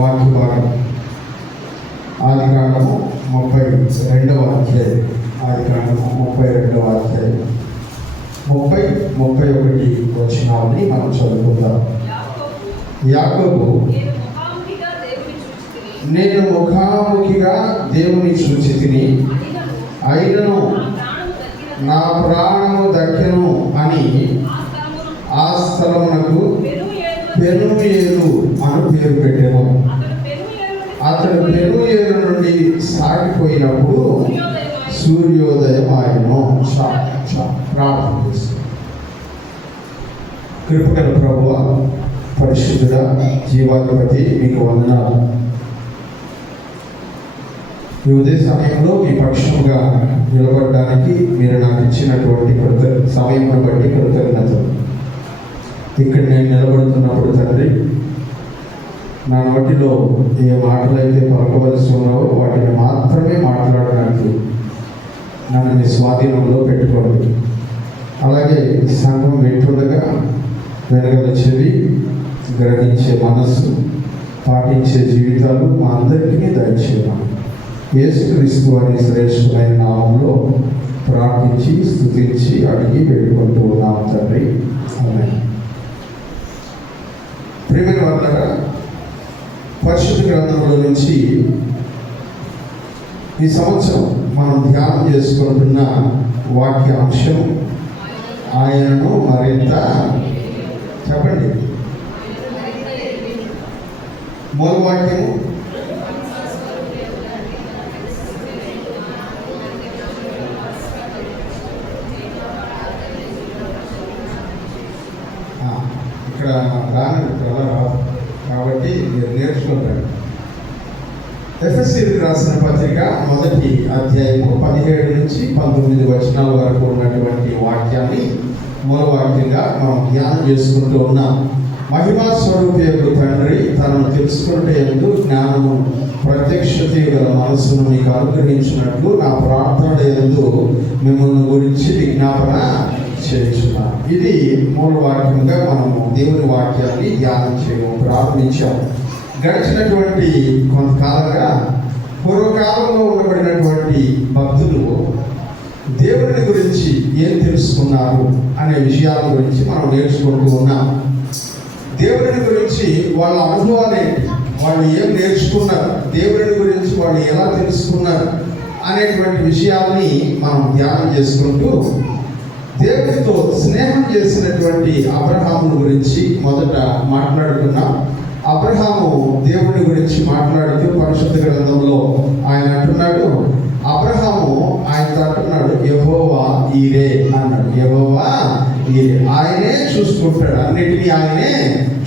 వాక్య భాగం ఆదికాండము 32వ అధ్యాయం. ఆదికాండము 32వ అధ్యాయం 30-31 వచనాలని మనం చదువుకుందాం. యాకోబు, నేను ముఖాముఖిగా దేవుని చూచితిని, అయినను నా ప్రాణము దక్కెను అని ఆ స్థలమునకు పెనుయేలు అని పేరు పెట్టాను. అతడు పెనుయేలు నుండి సాగిపోయినప్పుడు సూర్యోదయం ఆయనను. ప్రార్థన చేస్తాను. కృపగల ప్రభువా, పరిశుద్ధుడా, జీవాధిపతి, మీకు వందనాలు. ఈ ఉదయ సమయంలో మీ పక్షముగా నిలబడడానికి మీరు నాకు ఇచ్చినటువంటి సమయం బట్టి కృతజ్ఞతలు. ఇక్కడ నేను నిలబడుతున్నప్పుడు తండ్రి, నా నోటిలో ఏ మాటలైతే పలకవలసి ఉన్నావో వాటిని మాత్రమే మాట్లాడడానికి నన్ను మీ స్వాధీనంలో పెట్టుకోండి. అలాగే సంఘం వింటుండగా వెనగల చెవి, గ్రహించే మనస్సు, పాటించే జీవితాలు మా అందరికీ దయచేయమని యేసుక్రీస్తు వారి శ్రేష్ఠమైన నామంలో ప్రార్థించి స్తుతించి అడిగి వేడుకుంటూ ఉన్నాం తండ్రి. ఆమేన్. ప్రియమైన వారులారా, పరిశుద్ధ గ్రంథంలో నుంచి ఈ సంవత్సరం మనం ధ్యానం చేసుకుంటున్న వాక్యాంశం ఆయనను మరింత చెప్పండి. మూల వాక్యము ఇక్కడ రానండి, అలా రాదు కాబట్టి మీరు నేర్చుకుంటారు. ఎఫెసీయులకు రాసిన పత్రిక 1వ అధ్యాయము 17-19 వచనాల వరకు ఉన్నటువంటి వాక్యాన్ని మూలవాక్యంగా మనం ధ్యానం చేసుకుంటూ ఉన్నాం. మహిమా స్వరూపేయుడు తండ్రి తనను తెలుసుకుంటే ఎందు జ్ఞానము ప్రత్యక్షత గల మనస్సును మీకు అనుగ్రహించినట్లు నా ప్రార్థన ఎందు మిమ్మల్ని గురించి విజ్ఞాపన చేయించున్నాను. ఇది మూలవాక్యంగా మనము దేవుని వాక్యాన్ని ధ్యానం చేయడం ప్రారంభించాము. గడిచినటువంటి కొంతకాలంగా పూర్వకాలంలో ఉండబడినటువంటి భక్తులు దేవుని గురించి ఏం తెలుసుకున్నారు అనే విషయాల గురించి మనం నేర్చుకుంటూ ఉన్నాం. దేవుని గురించి వాళ్ళ అనుభవాలు ఏంటి, వాళ్ళు ఏం నేర్చుకున్నారు, దేవుని గురించి వాళ్ళు ఎలా తెలుసుకున్నారు అనేటువంటి విషయాల్ని మనం ధ్యానం చేసుకుంటూ దేవునితో స్నేహం చేసినటువంటి అబ్రహాము గురించి మొదట మాట్లాడుకున్నాం. అబ్రహాము దేవుని గురించి మాట్లాడుతూ పరిశుద్ధ గ్రంథంలో ఆయన అంటున్నాడు, అబ్రహాము ఆయనతో అంటున్నాడు, యెహోవా ఈరే అన్నాడు. యెహోవా ఈరే, ఆయనే చూసుకుంటాడు, అన్నిటినీ ఆయనే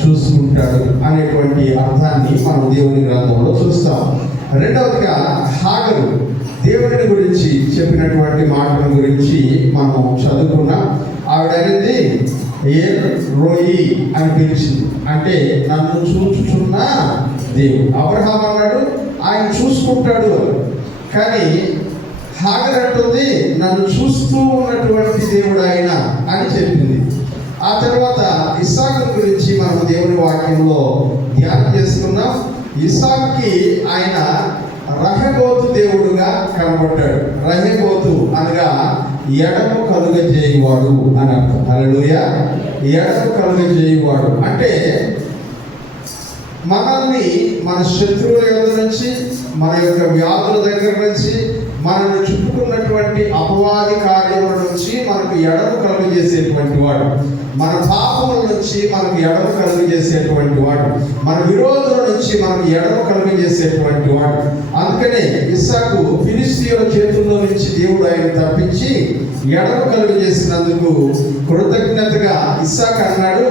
చూసుకుంటాడు అనేటువంటి అర్థాన్ని మనం దేవుని గ్రంథంలో చూస్తాం. రెండవదిగా హాగరు దేవుని గురించి చెప్పినటువంటి మాటల గురించి మనం చదువుకున్నాం. ఆవిడ అనేది రోయి అని పిలిచింది, అంటే నన్ను చూచుచున్న దేవుడు. అబ్రహాం అన్నాడు ఆయన చూసుకుంటాడు, కానీ హాగర్ అంటుంది నన్ను చూస్తూ ఉన్నటువంటి దేవుడు ఆయన అని చెప్పింది. ఆ తర్వాత ఇస్సాకు గురించి మనం దేవుని వాక్యంలో ధ్యానం చేసుకున్నాం. ఇస్సాకుకి ఆయన రహబోతు దేవుడుగా కనబడ్డాడు. రహబోతు అనగా ఎడము కలుగజేయువాడు అని అర్థం. హల్లెలూయా. ఎడము కలుగజేయువాడు అంటే మనల్ని మన శత్రువుల యొద్ద నుంచి, మన యొక్క వ్యాధుల దగ్గర నుంచి, మనల్ని చుట్టుకున్నటువంటి అపవాది కార్యముల నుంచి మనకు ఎడము కలుగజేసేటువంటి వాడు, మన పాపముల నుంచి మనకు ఎడము కలుగజేసేటువంటి వాడు, మన విరోధుల నుంచి మనకు ఎడము కలుగజేసేటువంటి వాడు. అందుకనే ఇస్సాకు ఫిలిష్తీయుల చేతుల్లో నుంచి దేవుడు ఆయన తప్పించి ఎడము కలుగజేసినందుకు కృతజ్ఞతగా ఇస్సాకు అన్నాడు,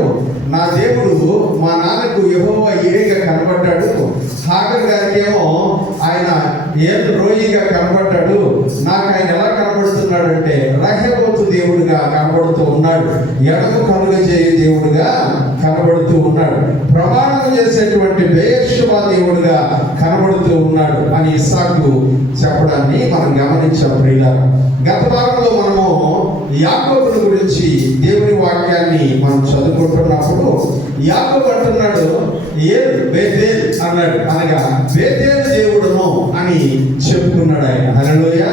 నా దేవుడు మా నాన్నకు యెహోవా ఈరేగా కనబడ్డాడు, హాగర్ గారికి ఏమో ఆయన రోయిగా కనబడ్డాడు, నాకు ఆయన ఎలా కనబడుతున్నాడు అంటే రహబోతు దేవుడుగా కనబడుతూ ఉన్నాడు, ఎడము కలుగజేయ దేవుడుగా కనబడుతూ ఉన్నాడు, ప్రమాణం చేసేటువంటి బెయేర్షెబా దేవుడుగా కనబడుతూ ఉన్నాడు అని ఇస్సాకు చెప్పడాన్ని మనం గమనించాం. ప్రియులారా, గత భాగంలో మనము యాకోబుని గురించి దేవుని వాక్యాన్ని మనం చదువుకుంటున్నప్పుడు యాకోబు అంటున్నాడు, బేతేల్ అన్న అంటున్నాడు, అనగా బేతేలు దేవుడును అని చెప్పుకున్నాడు ఆయన. హల్లెలూయా.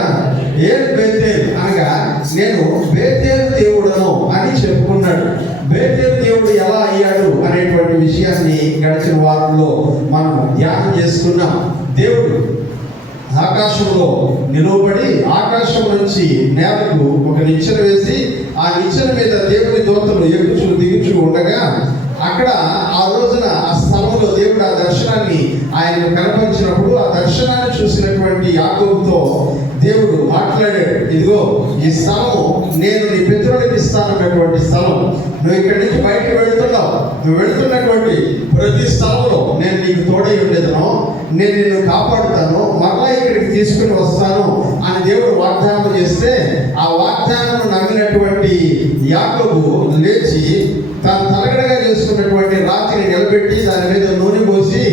ఏ బేతేలు అనగా నేను బేతేలు దేవుడును అని చెప్పుకున్నాడు. బేతేలు దేవుడు ఎలా అయ్యాడు అనేటువంటి విషయాన్ని గడిచిన వారంలో మనం ధ్యానం చేసుకున్నాం. దేవుడు ఆకాశంలో నిలవబడి ఆకాశం నుంచి నేలకు ఒక నిచ్చెన వేసి ఆ నిచ్చెన మీద దేవుని దూతలు ఎక్కుచు దిగుచు ఉండగా అక్కడ ఆ రోజున ఆ స్థలంలో దేవుడు ఆ దర్శనాన్ని ఆయనకు కనపరిచినప్పుడు ఆ దర్శనాన్ని చూసినటువంటి యాకోబుతో దేవుడు మాట్లాడాడు, ఇదిగో ఈ స్థలము నేను నీ పితరులకు ఇస్తానన్నటువంటి స్థలం. నువ్వు ఇక్కడి నుంచి బయటకు వెళుతున్నావు, నువ్వు వెళుతున్నటువంటి ప్రతి స్థలంలో నేను నీకు తోడై ఉండేదను, నేను నిన్ను కాపాడుతాను, మరలా ఇక్కడికి తీసుకుని వస్తాను అని దేవుడు వాగ్దానం చేస్తే ఆ వాగ్దానం నమ్మినటువంటి యాకోబు లేచి తాను తలగడగా చేసుకున్నటువంటి రాతిని నిలబెట్టి దాని మీద నూనె పోసి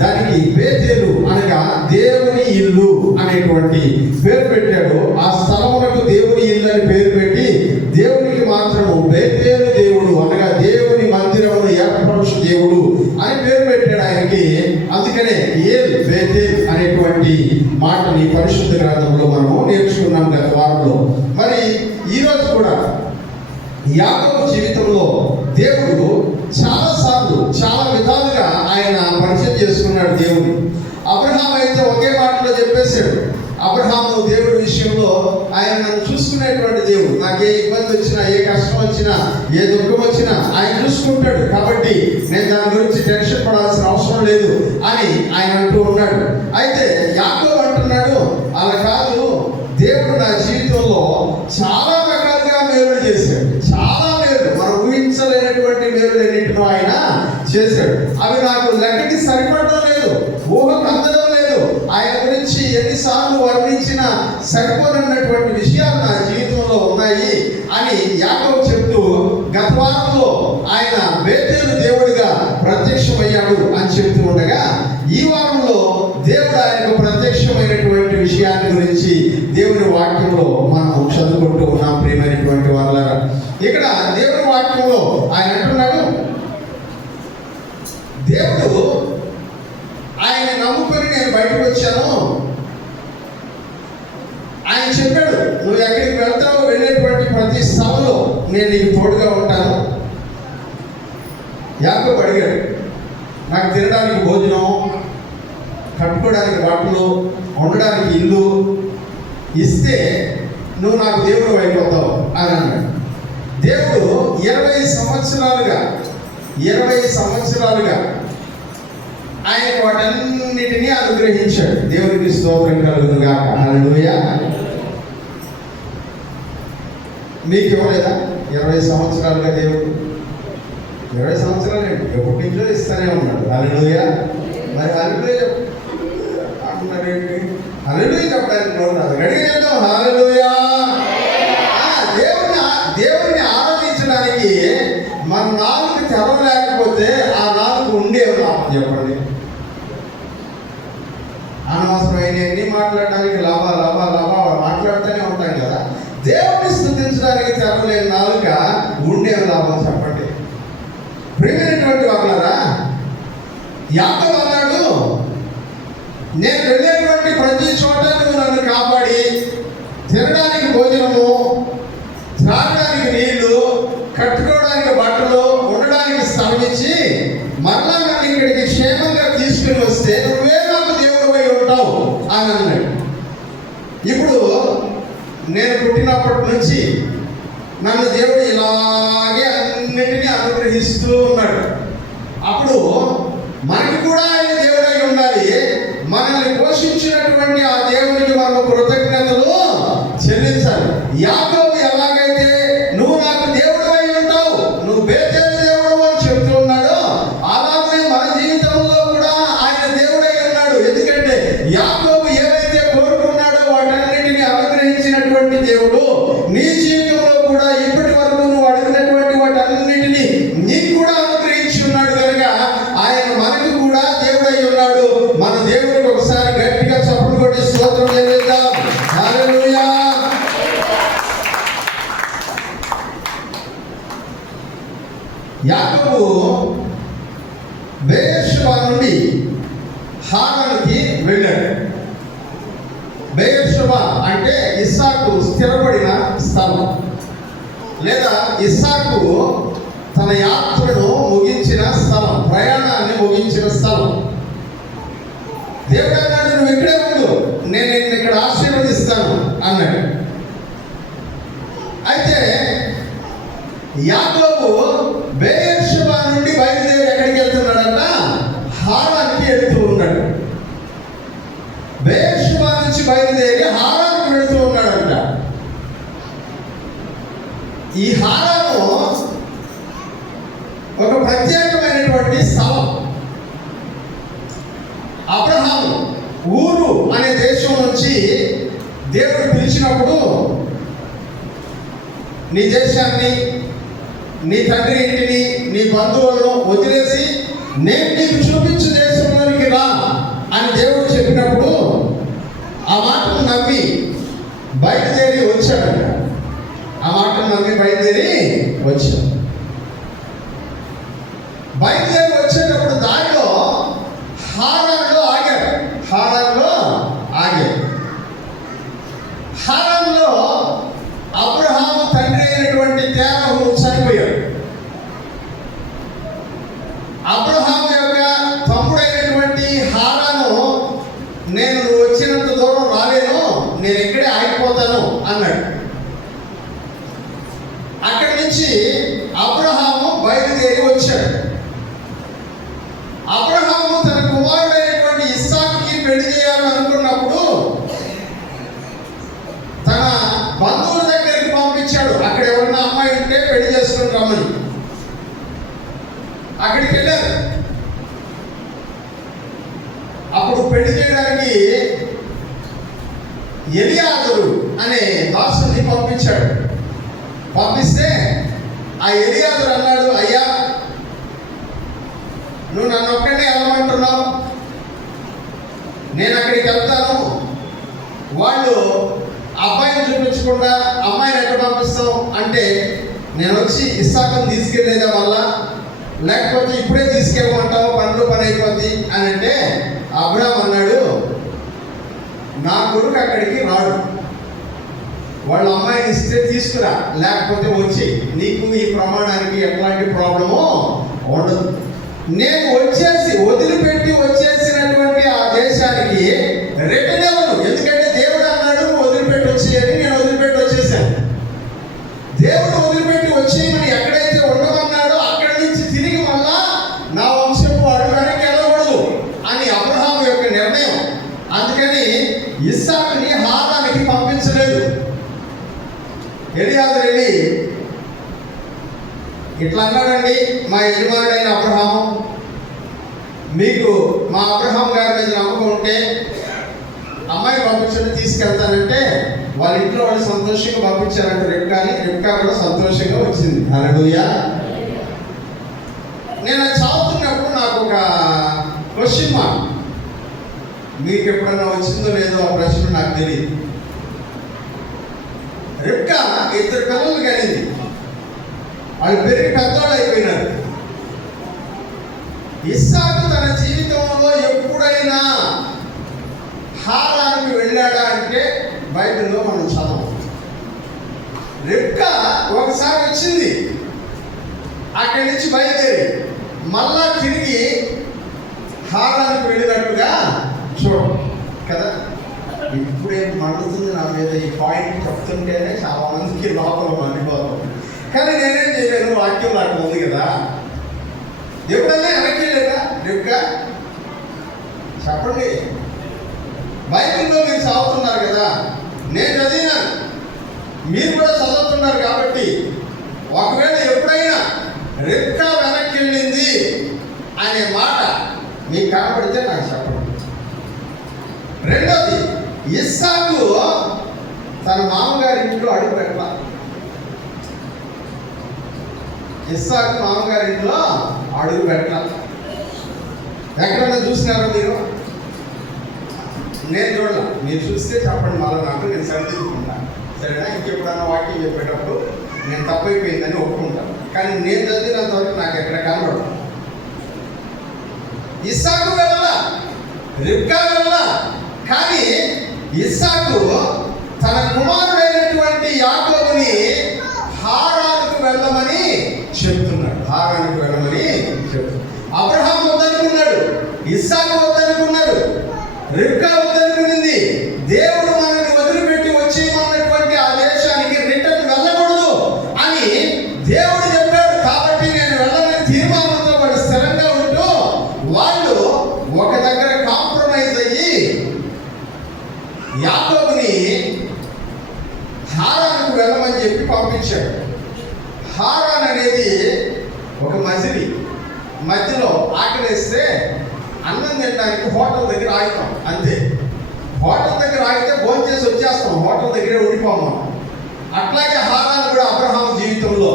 దానికి బేతేలు అనగా దేవుని ఇల్లు అనేటువంటి పేరు పెట్టాడు. ఆ స్థలమునకు దేవుని ఇల్లు అని పేరు పెట్టి దేవునికి మాత్రము బేతేలు దేవుడు అనగా దేవుని మందిరమును ఏర్పరచు దేవుడు అని పేరు పెట్టాడు ఆయనకి. అందుకనే ఏల్ బేతేల్ అనేటువంటి మాటని పరిశుద్ధ గ్రంథంలో మనము నేర్చుకున్నాం గత వారంలో. మరి ఈరోజు కూడా యాకోబు జీవితంలో దేవుడు చాలాసార్లు చాలా విధాలుగా ఆయన పరిచయం చేసుకున్నాడు దేవుడు. అబ్రహాం అయితే ఒకే మాటలో చెప్పేశాడు. అబ్రహాము దేవుడి విషయంలో ఆయన నన్ను చూసుకునేటువంటి దేవుడు, నాకు ఏ ఇబ్బంది వచ్చినా ఏ కష్టం వచ్చినా ఏ దుఃఖం వచ్చినా ఆయన చూసుకుంటాడు, కాబట్టి నేను దాని గురించి టెన్షన్ పడాల్సిన అవసరం లేదు అని ఆయన అంటూ ఉన్నాడు. అయితే యాకోబు అంటున్నాడు, అలా కాదు, దేవుడు నా జీవితంలో చాలా రకాలుగా మేలు చేశాడు, చాలా మేలు, మనం ఊహించలేనటువంటి మేలు ఎన్నింటినో ఆయన చేశాడు. అవి నాకు లెక్కకి సరిపడడం లేదు, ఊహకు అందడం లేదు. ఆయన గురించి ఎన్నిసార్లు వర్ణించినా సరిపోనన్నటువంటి విషయాలు నా జీవితంలో ఉన్నాయి అని యాకోబు చెప్తూ గత వారంలో ఆయన బేతేలు దేవుడిగా ప్రత్యక్షమయ్యాడు అని చెప్తూ ఉండగా ఈ వారంలో దేవుడు ఆయనకు ప్రత్యక్షమైనటువంటి విషయాన్ని గురించి దేవుని వాక్యంలో మనం చదువుకుంటూ ఉన్నాం. ప్రియమైనటువంటి వాళ్ళారా, ఇక్కడ దేవుని వాక్యంలో ఆయన అంటున్నాడు, దేవుడు ఆయన నమ్ముకొని నేను బయటకు వచ్చాను. ఆయన చెప్పాడు, నువ్వు ఎక్కడికి వెళ్తావో వెళ్ళేటువంటి ప్రతి స్థలంలో నేను నీకు తోడుగా ఉంటాను. యాకోబు అడిగాడు, నాకు తినడానికి భోజనం, కట్టుకోవడానికి బట్టలు, ఉండడానికి ఇల్లు ఇస్తే నువ్వు నాకు దేవుడు అయిపోతావు అని అన్నాడు. దేవుడు 20 సంవత్సరాలుగా ఆయన వాటన్నిటినీ అనుగ్రహించాడు. దేవునికి స్తోత్రం కలుగును గాక. హల్లెలూయా. మీకు ఇవ్వలేదా 20 సంవత్సరాలుగా దేవుడు? 20 సంవత్సరాలు ఎప్పటి నుంచో ఇస్తానే ఉన్నాడు. హల్లెలూయా. మరి హల్లెలూయా అంటున్నారేంటి? హల్లెలూయా చెప్పడానికి నోరు రాదు, గట్టిగా చెప్తాం హల్లెలూయా. దేవుడిని ఆరాధించడానికి మన నాలుగు తెరవలేకపోతే ఆ నాలుగు ఉండేవి లాభం చెప్పండి. అనవసరమైన ఎన్ని మాట్లాడడానికి లాభా మాట్లాడుతూనే ఉంటాం కదా. దేవుడిని స్తుతించడానికి తెరవలేని నాలుక ఉండేవి లాభం చెప్పండి. ప్రియమైనటువంటి వాళ్ళారా, యాకోబు అన్నాడు, నేను వెళ్ళేటువంటి ప్రతి చోట నువ్వు నన్ను కాపాడి తినడానికి భోజనము, త్రాగడానికి నీళ్లు, కట్టుకోవడానికి బట్టలు, ఉండడానికి స్థలం ఇచ్చి మరలా నన్ను ఇక్కడికి క్షేమంగా తీసుకుని వస్తే నువ్వే నాకు దేవుడు అయి ఉంటావు అని అన్నాడు. ఇప్పుడు నేను పుట్టినప్పటి నుంచి నన్ను దేవుడు ఇలాగే అన్నిటినీ అనుగ్రహిస్తూ ఉన్నాడు. అప్పుడు మనకి కూడా ఆయన దేవుడై ఉండాలి. మనల్ని పోషించినటువంటి ఆ దేవునికి మనం కృతజ్ఞతలు చెల్లించాలి. యాకోబు ఎలాగైతే నువ్వు నాకు దేవుడు అయి ఉంటావు, నువ్వు బేతేలు దేవుడు అని చెప్తూ ఉన్నాడో అలాగే మన జీవితంలో కూడా ఆయన దేవుడై ఉన్నాడు. ఎందుకంటే యాకోబు ఏవైతే కోరుకున్నాడో వాటన్నిటిని అనుగ్రహించినటువంటి దేవుడు నీ జీవితంలో కూడా ఇప్పటి వరకు నువ్వు అడిగినటువంటి వాటన్నిటిని నీకు కూడా అనుగ్రహించి ఉన్నాడు కనుక ఆయన మనకు కూడా దేవుడై ఉన్నాడు. మన దేవుడికి ఒకసారి గట్టిగా చప్పుడు కొట్టి స్తోత్రం చెల్లిద్దాం. హల్లెలూయా. హారానికి వెళ్ళాడు. బెయేర్షెబా అంటే ఇస్సాకు స్థిరపడిన స్థలం, లేదా ఇస్సాకు తన యాత్రను ముగించిన స్థలం, ప్రయాణాన్ని ముగించిన స్థలం. దేవుడు అన్నాడు, నువ్వు ఇక్కడే ఉండు, నేను నిన్ను ఇక్కడ ఆశీర్వదిస్తాను అన్నాడు. అయితే యాకోబు బెయేర్షెబా నుండి బయలుదేరి ఎక్కడికి వెళ్తున్నాడంట? హారానికి వెళ్తూ ఉన్నాడు. బెయేర్షెబా నుంచి బయలుదేరి హారానికి వెళ్తూ ఉన్నాడంట. ఈ హారాను ఒక ప్రత్యేకమైనటువంటి స్థలం. అబ్రహాము ఊరు అనే దేశం నుంచి దేవుడు పిలిచినప్పుడు, నీ దేశాన్ని, నీ తండ్రి ఇంటిని, నీ బంధువులను వదిలేసి నేను నీకు చూపించు దేశంలోనికి రా అని దేవుడు చెప్పినప్పుడు ఆ మాటను నమ్మి బయలుదేరి వచ్చాడంట. ఆ మాటను నమ్మి బయలుదేరి వచ్చాడు. బయలుదేరి వచ్చేటప్పుడు దారిలో హారాన్లో ఆగాడు. హారాన్లో అబ్రహాము తండ్రి అయినటువంటి తేరహు చనిపోయాడు. అబ్రహాము యొక్క తమ్ముడైనటువంటి హారాను, నేను నువ్వు వచ్చినంత దూరం రాలేను, నేను ఇక్కడే ఆగిపోతాను అన్నాడు. అక్కడి నుంచి అబ్రహాము బయలుదేరి వచ్చాడు. అబ్రహాము తన కుమారుడైనటువంటి ఇస్సాకుకి పెళ్లి చేయాలని అనుకున్నప్పుడు తన బంధువుల దగ్గరికి పంపించాడు. అక్కడ ఎవరైనా అమ్మాయి ఉంటే పెళ్లి చేసుకుని రమ్మని. అక్కడికి వెళ్ళారు. అప్పుడు పెళ్లి చేయడానికి ఎలియాజరు అనే దాసుని పంపించాడు. పంపిస్తే ఆ ఎలియాజరు అన్నాడు, అయ్యా నువ్వు నన్ను ఒక్కడే వెళ్ళమంటున్నావు, నేను అక్కడికి వెళ్తాను, వాళ్ళు అబ్బాయిని చూపించకుండా అమ్మాయిని ఎక్కడ పంపిస్తావు అంటే, నేను వచ్చి ఇస్సాకుని తీసుకెళ్ళేదా వల్ల, లేకపోతే ఇప్పుడే తీసుకెళ్ళమంటావు, పని అయిపోద్ది అని అంటే, అబ్రాహాం అన్నాడు, నా కొడుకు అక్కడికి రాడు, వాళ్ళ అమ్మాయిని ఇస్తే తీసుకురా, లేకపోతే వచ్చి, నీకు ఈ ప్రమాణానికి ఎట్లాంటి ప్రాబ్లమో ఉండదు. నేను వదిలిపెట్టి వచ్చేసినటువంటి ఆ దేశానికి రిటర్న్ అవ్వను. ఎందుకంటే దేవుడు అన్నాడు నువ్వు వదిలిపెట్టి వచ్చేయని. నేను వదిలిపెట్టి వచ్చేసాను. దేవుడు వదిలిపెట్టి వచ్చేయమని ఎక్కడైతే ఉండమన్నాడో అక్కడి నుంచి తిరిగి మళ్ళా నా వంశపు అడుగు వెనక్కి వెళ్ళకూడదు అని అబ్రహాము యొక్క నిర్ణయం. అందుకని ఇస్సాకుని హారానికి పంపించలేదు. ఎలియాజరు వెళ్ళి ఇట్లా అన్నాడండి, మా యజమానుడైన అబ్రహాము, మీకు మా అబ్రహాం గారి మీద నమ్మకం ఉంటే అమ్మాయి పంపించండి, తీసుకెళ్తానంటే వాళ్ళ ఇంట్లో వాళ్ళు సంతోషంగా పంపించారంట రిబ్కాని. రిబ్కా కూడా సంతోషంగా వచ్చింది. హల్లెలూయా. నేను అది చదువుతున్నప్పుడు నాకు ఒక క్వశ్చన్ మార్క్. మీకు ఎప్పుడన్నా వచ్చిందో లేదో ఆ ప్రశ్న నాకు తెలియదు. రిబ్కా 2 పిల్లలు కలిగింది. వాళ్ళు పెరిగి పెద్దవాళ్ళు అయిపోయినారు. ఇస్సాకు తన జీవితంలో ఎప్పుడైనా హారానికి వెళ్ళాడా అంటే బైబిల్లో మనం చదవం. రిబ్కా ఒకసారి వచ్చింది, అక్కడి నుంచి బయలుదేరి మళ్ళా తిరిగి హారానికి వెళ్ళినట్టుగా చూడం కదా. ఇప్పుడే మండుతుంది నా మీద, ఈ పాయింట్ చెప్తుంటేనే చాలా మందికి లోపల మండిపోతాం. కానీ నేనేం చేయలేను, వాక్యం నాకు ఉంది కదా. ఎప్పుడన్నా వెనక్కి వెళ్ళారా రిబ్కా? చెప్పండి. బైబిల్లో మీరు చదువుతున్నారు కదా, నేను చదివినాను, మీరు కూడా చదువుతున్నారు కాబట్టి ఒకవేళ ఎప్పుడైనా రిబ్కా వెనక్కి వెళ్ళింది అనే మాట మీకు కనబడితే నాకు చెప్పండి. రెండోది, ఇస్సాకు తన మామగారి ఇంట్లో అడుగు పెట్టాలి. ఇస్సాకు మామగారి ఇంట్లో అడుగు పెట్టాలి. ఎక్కడన్నా చూసినారో మీరు? నేను చూడాల. మీరు చూస్తే చెప్పండి మళ్ళీ నాకు, నేను సరిదిద్దుకుంటాను. సరేనా? ఇంకెప్పుడన్నా వాక్యం చెప్పేటప్పుడు నేను తప్పైపోయిందని ఒప్పుకుంటాను. కానీ నేను చదివినంత వరకు నాకు ఎక్కడ కనబడదు. ఇస్సాకు వెళ్ళాల. రిబ్కా వెళ్ళలా. కానీ ఇస్సాకు తన కుమారుడైనటువంటి యాకోబుని హారానుకు వెళ్ళమని చెప్తున్నాడు. హారానుకు వెళ్ళమని చెప్తున్నాడు. అబ్రహాం వద్దనుకున్నాడు, ఇస్సాకు వద్దనుకున్నాడు, రిబ్కా వద్దనుకునింది. దేవుడు మనల్ని వదిలిపెట్టి వచ్చేయమన్నటువంటి ఆ దేశానికి రిటర్న్ వెళ్ళకూడదు అని దేవుడు చెప్పాడు. కాబట్టి నేను వెళ్ళాలని తీర్మానంతో వాడు స్థిరంగా ఉంటూ వాళ్ళు ఒక దగ్గర కాంప్రమైజ్ అయ్యి యాకోబుని హారానుకు వెళ్ళమని చెప్పి పంపించాడు. హారాన్ అనేది ఒక మజిలీ. మధ్యలో ఆకలేస్తే అన్నం తినడానికి హోటల్ దగ్గర ఆగుతాం అంతే. హోటల్ దగ్గర ఆగితే భోజనం చేసి వచ్చేస్తాం, హోటల్ దగ్గరే ఉండిపోము. అట్లాగే హారాన్ కూడా అబ్రహాం జీవితంలో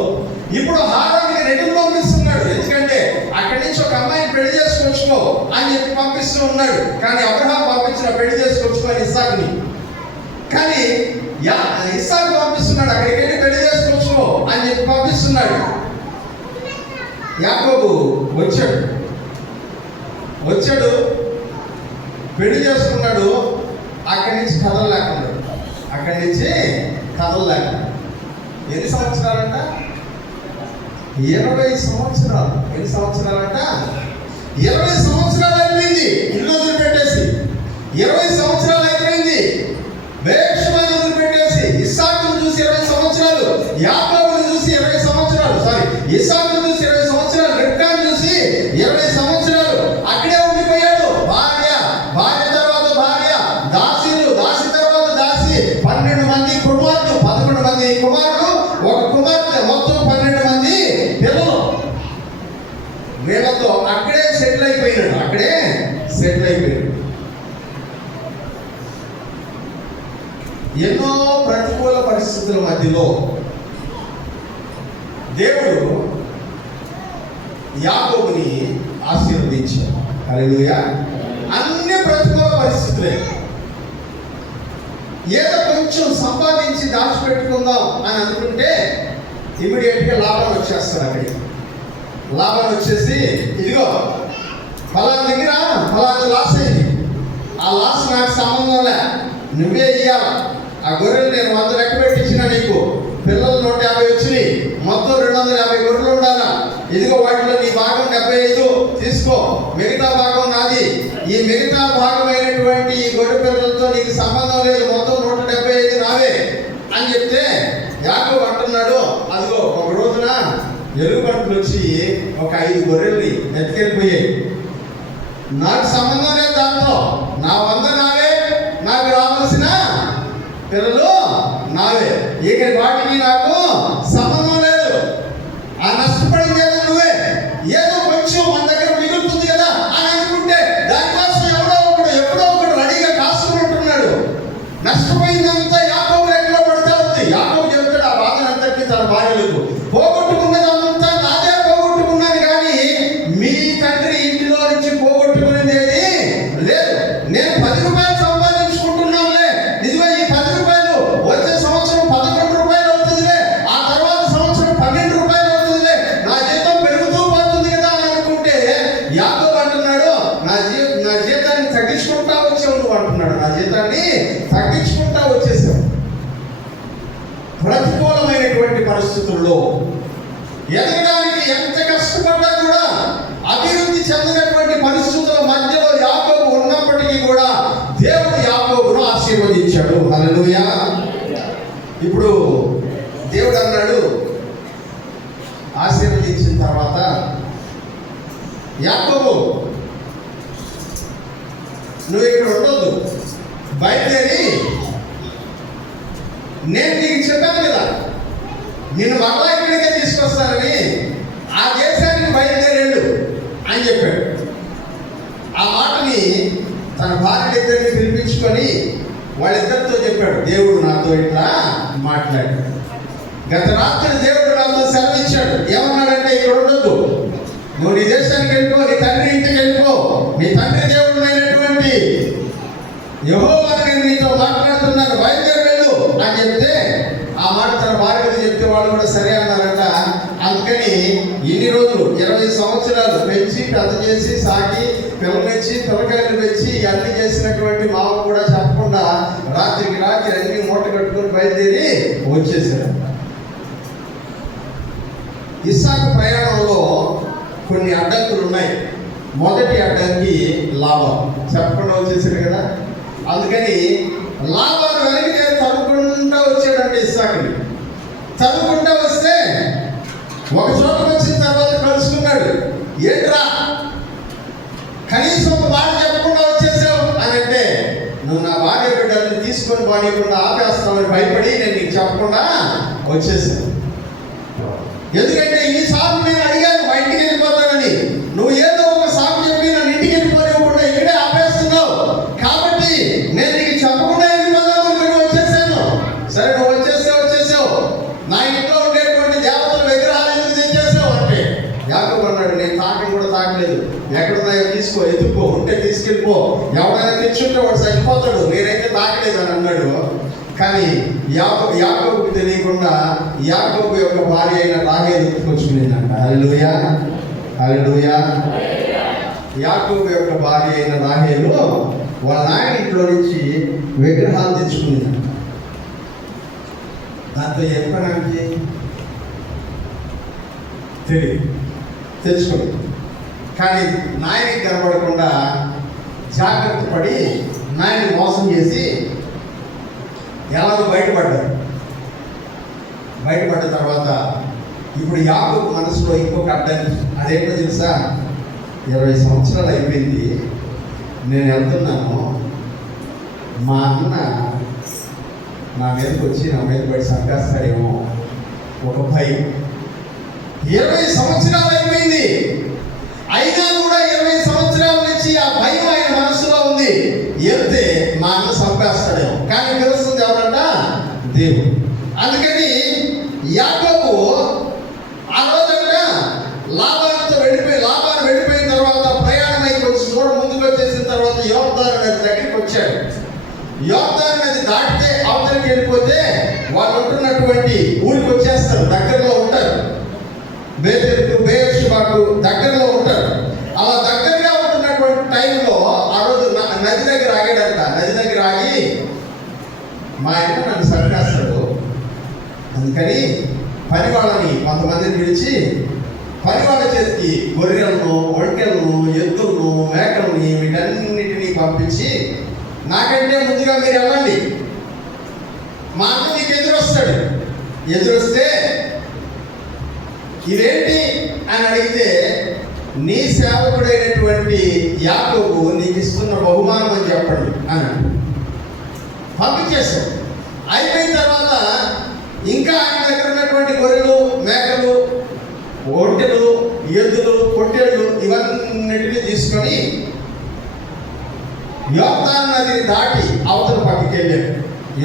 ఇప్పుడు హారాన్కి రిటర్న్ పంపిస్తున్నాడు. ఎందుకంటే అక్కడి నుంచి ఒక అమ్మాయిని పెళ్లి చేసుకొచ్చుకో అని చెప్పి పంపిస్తూ ఉన్నాడు. కానీ అబ్రహాం పంపించిన పెళ్లి చేసుకొచ్చుకోని ఇస్సాకుని. కానీ ఇస్సాకు పంపిస్తున్నాడు, అక్కడికి వెళ్ళి పెళ్లి చేసుకోవచ్చు అని చెప్పి పంపిస్తున్నాడు. యాకోబు వచ్చాడు, పెళ్లి చేసుకున్నాడు. అక్కడి నుంచి కదలలేకున్నాడు. ఎన్ని సంవత్సరాలంట? 20 సంవత్సరాలు. ఎన్ని సంవత్సరాలంట? 20 సంవత్సరాలు అయిపోయింది ఇల్లు వదిలిపెట్టేసి. 20 సంవత్సరాలు అయిపోయింది వేషమాన్ని వదిలిపెట్టేసి. ఇస్సాకును చూసి 20 సంవత్సరాలు, యాకోబును చూసి 20 సంవత్సరాలు, ఇస్సాకును చూసి 20 సంవత్సరాలు, రిబ్కాను చూసి 20 సంవత్సరాలు అక్కడే ఉండిపోయాడు. భార్య తర్వాత భార్య, దాసి తర్వాత దాసి, 12 మంది కుమార్తెలు, 11 మంది కుమారుడు, ఒక కుమార్తె, మొత్తం 12 మంది పిల్లలు. వీళ్ళతో అక్కడే సెటిల్ అయిపోయాడు. ఎన్నో ప్రతికూల పరిస్థితుల మధ్యలో దేవుడు యాకోబుని ఆశీర్వదించాడు. హల్లెలూయా. అన్ని ప్రతికూల పరిస్థితులే. ఏదో కొంచెం సంపాదించి దాచిపెట్టుకుందాం అని అనుకుంటే ఇమీడియట్గా లాభం వచ్చేస్తాడు. అక్కడికి లాభం వచ్చేసి, ఇదిగో ఫలానా దగ్గర ఫలానా లాస్ అయింది, ఆ లాస్ నాకు సంబంధం లే, నువ్వే ఇయ్యాల. ఆ గొర్రెలు నేను 100 లెక్క పెట్టించిన, నీకు పిల్లలు 150 వచ్చినాయి, మొత్తం 250 గొర్రెలు ఉండాలా. ఇదిగో వాటిలో నీ భాగం 75 తీసుకో, మిగతా భాగం నాది. ఈ మిగతా భాగమైనటువంటి ఈ గొర్రె పిల్లలతో నీకు సంబంధం లేదు, మొత్తం 175 నావే అని చెప్తే యాకోబు అంటున్నాడు, అదిగో ఒక రోజున ఎలుగుబంట్లు వచ్చి ఒక 5 గొర్రెల్ని ఎత్తుకెళ్ళిపోయాయి. నాకు సంబంధం లేదు దాంతో, నా 100 నావే, నాకు రావాల్సిన పిల్లలు నావే, ఇక వాటికి నాకు సంబంధం లేదు. ఆ నష్టపడింది కదా నువ్వే, ఏదో కొంచెం మన దగ్గర మిగులుతుంది కదా అని అనుకుంటే దానికోసం ఎప్పుడో ఒకడు రెడీగా కాసుకుంటున్నాడు. నష్టపోయిందంతా యాకోబు లెక్కలో పడితే ఉంది. యాకోబు చెప్తాడు ఆ బాధ అంతటికీ తన భార్యలకు, పోగొట్టుకున్నదంతా నాదే పోగొట్టుకున్నాను, కానీ మీ తండ్రి ఇంటిలో నుంచి పోగొట్టుకునేది లేదు. నేను 10 రూపాయలు సంపాదించుకుంటున్నాంలే, ఇదిగో ఈ 10 రూపాయలు వచ్చే సంవత్సరం 11 రూపాయలు అవుతుందిలే, ఆ తర్వాత సంవత్సరం 12 రూపాయలు అవుతుందిలే, నా జీతం పెరుగుతూ పోతుంది కదా అని అనుకుంటే యాకోబు అంటున్నాడు, నా జీతాన్ని తగ్గించుకుంటా వచ్చావు నువ్వు అంటున్నాడు. నా జీతాన్ని తగ్గించుకుంటా వచ్చేసావు. ప్రతికూలమైనటువంటి పరిస్థితుల్లో ఎదగడానికి ఎంత కష్టపడ్డా కూడా అభివృద్ధి చెందినటువంటి పరిస్థితుల మధ్యలో యాకోబు ఉన్నప్పటికీ కూడా దేవుడు యాకోబును ఆశీర్వదించాడు. హల్లెలూయా. ఇప్పుడు దేవుడు అన్నాడు, ఆశీర్వదించిన తర్వాత యాకోబు నువ్వు ఇక్కడ ఉండొద్దు, బయలుదేరి నేను నీకు చెప్పాను కదా నిన్ను మరలా ఇక్కడికే తీసుకొస్తానని, ఆ దేశానికి బయలుదేరాడు అని చెప్పాడు. ఆ మాటని తన భార్యలిద్దరిని పిలిపించుకొని వాళ్ళిద్దరితో చెప్పాడు, దేవుడు నాతో ఇట్లా మాట్లాడాడు. గత రాత్రి దేవుడు నాతో సెలవిచ్చాడు. ఏమన్నాడంటే, ఇక్కడ ఉండొద్దు, నువ్వు నీ దేశానికి వెళ్ళిపో, నీ తండ్రి ఇంటికి వెళ్ళిపో, నీ తండ్రి దేవుడునైనటువంటి యెహోవాను నేను నీతో మాట్లాడుతున్నాను, బయలుదేరి వెళ్ళు అని చెప్తే, ఆ మాట తన భార్యకు చెప్తే వాళ్ళు కూడా సరే అన్నారట. అందుకని ఇన్ని రోజులు 20 సంవత్సరాలు పెంచి పెద్ద చేసి సాకి పిల్లనిచ్చి పిల్లకాయలు పెంచి అన్ని చేసినటువంటి మామ కూడా చెప్పకుండా రాత్రికి రాత్రి అన్ని మూట కట్టుకొని బయలుదేరి వచ్చేసారు. ఇస్సాకు ప్రయాణంలో కొన్ని అడ్డంకులు ఉన్నాయి. మొదటి అడ్డంకి లాభం, చెప్పకుండా వచ్చేసాడు కదా. అందుకని లాభాలు వెనక్కి తరుముకుంటూ వచ్చాడంటే ఇస్సాకుని తరుముకుంటూ వస్తే ఒక చోటకు వచ్చిన తర్వాత కలుసుకున్నాడు. ఏంట్రా కనీసం ఒక మాట చెప్పకుండా వచ్చేసావు అని అంటే, నువ్వు నా భార్య బిడ్డల్ని తీసుకొని బానియకుండా ఆపేస్తామని భయపడి నేను నీకు చెప్పకుండా వచ్చేసాను. ఎందుకంటే ఈసారి నేను అడిగాను మా ఇంటికి వెళ్ళిపోతానని, నువ్వు ఏదో ఒక సాకు చెప్పి నన్ను ఇంటికి వెళ్ళిపోనివ్వకుండా ఇక్కడే ఆపేస్తున్నావు. కాబట్టి నేను నీకు చెప్పకుండా వెళ్ళిపోదాం అనుకుని వచ్చేసాను. సరే నువ్వు వచ్చేసావు, నా ఇంట్లో ఉండేటువంటి దేవతల విగ్రహాలు ఎందుకు తెచ్చేసావు అంటే, యాకోబు అన్నాడు, నేను తాకం కూడా తాకలేదు, ఎక్కడున్నాయో తీసుకో, ఎత్తుకో, ఉంటే తీసుకెళ్ళిపో, ఎవరైనా తెచ్చుంటే వాడు చచ్చిపోతాడు, నేనైతే తాకలేదు అని అన్నాడు. కానీ యాకోబుకు తెలియకుండా యాకోబు యొక్క భార్య అయిన రాహేలు ఎత్తుకొచ్చుకునేదంట. హల్లెలూయా, హల్లెలూయా. యాకోబు యొక్క భార్య అయిన రాహేలు వాళ్ళ నాయన ఇంట్లో నుంచి విగ్రహాలు తెచ్చుకునేదంట. దాంతో చెప్పడానికి తెలియదు, తెచ్చుకోలేదు. కానీ నాయనకి కనబడకుండా జాగ్రత్త పడి నాయన మోసం చేసి ఎలాగో బయటపడ్డారు. బయటపడ్డ తర్వాత ఇప్పుడు యాకోబు మనసులో ఇంకొక అడ్డంకి, అదేంటో తెలుసా? 20 సంవత్సరాలు అయిపోయింది, నేను వెళ్తున్నాను, మా అన్న నా మీదకి వచ్చి నా మీద పడి సంకేస్తాడేమో ఒక భయం. 20 సంవత్సరాలు అయిపోయింది, అయినా కూడా 20 సంవత్సరాల నుంచి ఆ భయం ఆయన మనసులో ఉంది. వెళ్తే మా అన్న సంపేస్తాడేమో, కానీ తెలుస్తుంది ఎవరంట? దేవుడు. అందుకని యాకోబు ఆ రోజంట లాభాన్ని వెళ్ళిపోయిన తర్వాత ప్రయాణం అయి కొంచెం దూరం ముందుకు వచ్చేసిన తర్వాత యోర్దాను నది దగ్గరికి వచ్చాడు. యోర్దాను నది దాటితే అవతలికి వెళ్ళిపోతే వాళ్ళు ఉంటున్నటువంటి ఊరికి వచ్చేస్తారు, దగ్గరలో ఉంటారు. బేతెలకు బేర్షెబాకు దగ్గరలో ఉంటారు. అలా దగ్గరగా ఉంటున్నటువంటి టైంలో ఆ రోజు నది దగ్గర ఆగాడంట. నది దగ్గర ఆగి, మా ఆయన నన్ను సరిపేస్తాడు, అందుకని పని వాళ్ళని కొంతమందిని పిలిచి పని వాళ్ళ చేతికి గొర్రెలను, ఒంటెలను, ఎద్దులను, మేకలని వీటన్నిటినీ పంపించి, నాకంటే ముందుగా మీరు వెళ్ళండి, మా అన్న నీకు ఎదురొస్తాడు, ఎదురొస్తే ఇదేంటి అని అడిగితే, నీ సేవకుడైనటువంటి యాకోబు నీకు ఇస్తున్న బహుమానం అని చెప్పండి అని పంపించేశాడు. అయిపోయిన తర్వాత ఇంకా ఆయన దగ్గర ఉన్నటువంటి గొర్రెలు, మేకలు, ఒంటెలు, ఎద్దులు, పొట్టేళ్ళు ఇవన్నిటిని తీసుకొని యోర్దాను నదిని దాటి అవతల పక్కకి వెళ్ళాడు.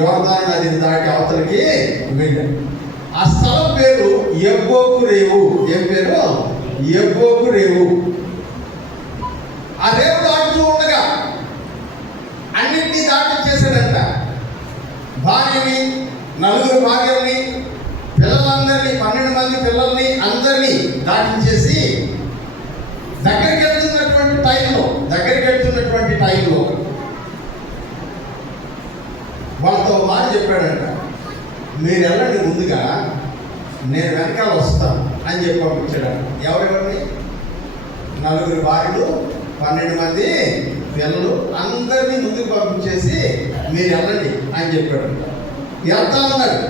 యోర్దాను నదిని దాటి అవతలకి వెళ్ళాడు. ఆ స్థలం పేరు యబ్బోకు రేవు. ఏం పేరు? యబ్బోకు రేవు. ఆ రేవు దాటుతూ ఉండగా అన్నింటినీ దాటించేశాడంట. భార్యని, 4 భార్యల్ని, పిల్లలందరినీ, 12 మంది పిల్లల్ని అందరినీ దాటించేసి దగ్గరికి వెళ్తున్నటువంటి టైంలో వాళ్ళతో మాట చెప్పాడంట, మీరు వెళ్ళండి ముందుగా, నేను వెనకాల వస్తాను అని చెప్పి పంపించాడు. ఎవరెవరిని? 4 భార్యలు, 12 మంది పిల్లలు అందరినీ ముందుకు పంపించేసి మీరు వెళ్ళండి అని చెప్పాడు. వెళ్తా ఉన్నాడు.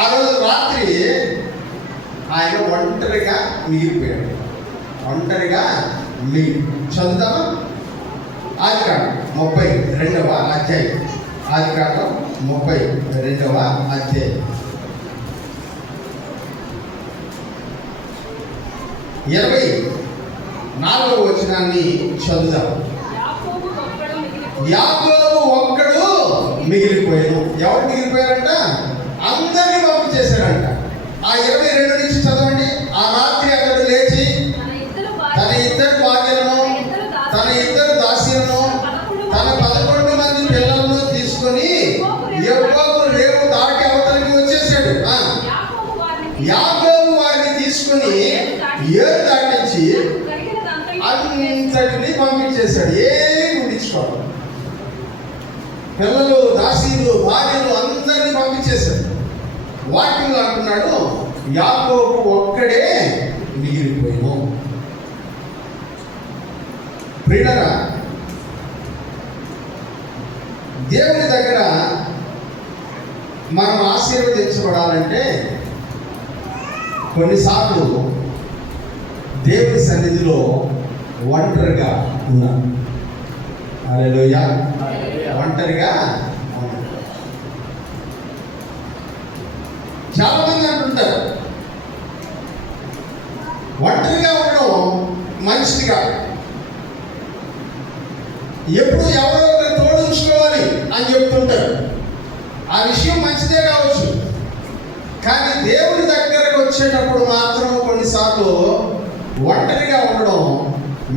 ఆ రోజు రాత్రి ఆయన ఒంటరిగా మిగిలిపోయాడు. చదువుతామా? ఆదికాండం 32వ అధ్యాయం. ఆదికాండం 32వ అధ్యాయం 24వ వచనాన్ని చదువుదాం. యాకోబు ఒక్కడు మిగిలిపోయాను. ఎవరు మిగిలిపోయారంట? అందరినీ పంపించేశారంట. ఆ 22 నుంచి చదవండి. ఆ రాత్రి అతడు లేచి తన 2 భార్యలను, తన 2 దాసీలను, తన 11 మంది పిల్లలను తీసుకొని యబ్బోకు రేవు దాటి అవతలికి వచ్చేసాడు. యాకోబు వారిని తీసుకొని ఏరు దాటించి అంతటిని పంపించాడు. పంపించేవాడు. పిల్లలు, దాసీలు, భార్యలు అందరినీ పంపించేశాడు. వాక్యంలో అంటున్నాడు, యాకోబు ఒక్కడే మిగిలిపోయాను. ప్రియులారా, దేవుని దగ్గర మనం ఆశీర్వదించబడాలంటే కొన్నిసార్లు దేవుని సన్నిధిలో ఒంటరిగా ఉన్నాం. హల్లెలూయా. ఒంటరిగా ఉన్నాం. చాలా మంది అంటుంటారు ఒంటరిగా ఉండడం మంచిది కాదు, ఎప్పుడు ఎవరో ఒకరు తోడుంచుకోవాలి అని చెప్తుంటారు. ఆ విషయం మంచిదే కావచ్చు, కానీ దేవుని దగ్గరకు వచ్చేటప్పుడు మాత్రం కొన్నిసార్లు ఒంటరిగా ఉండడం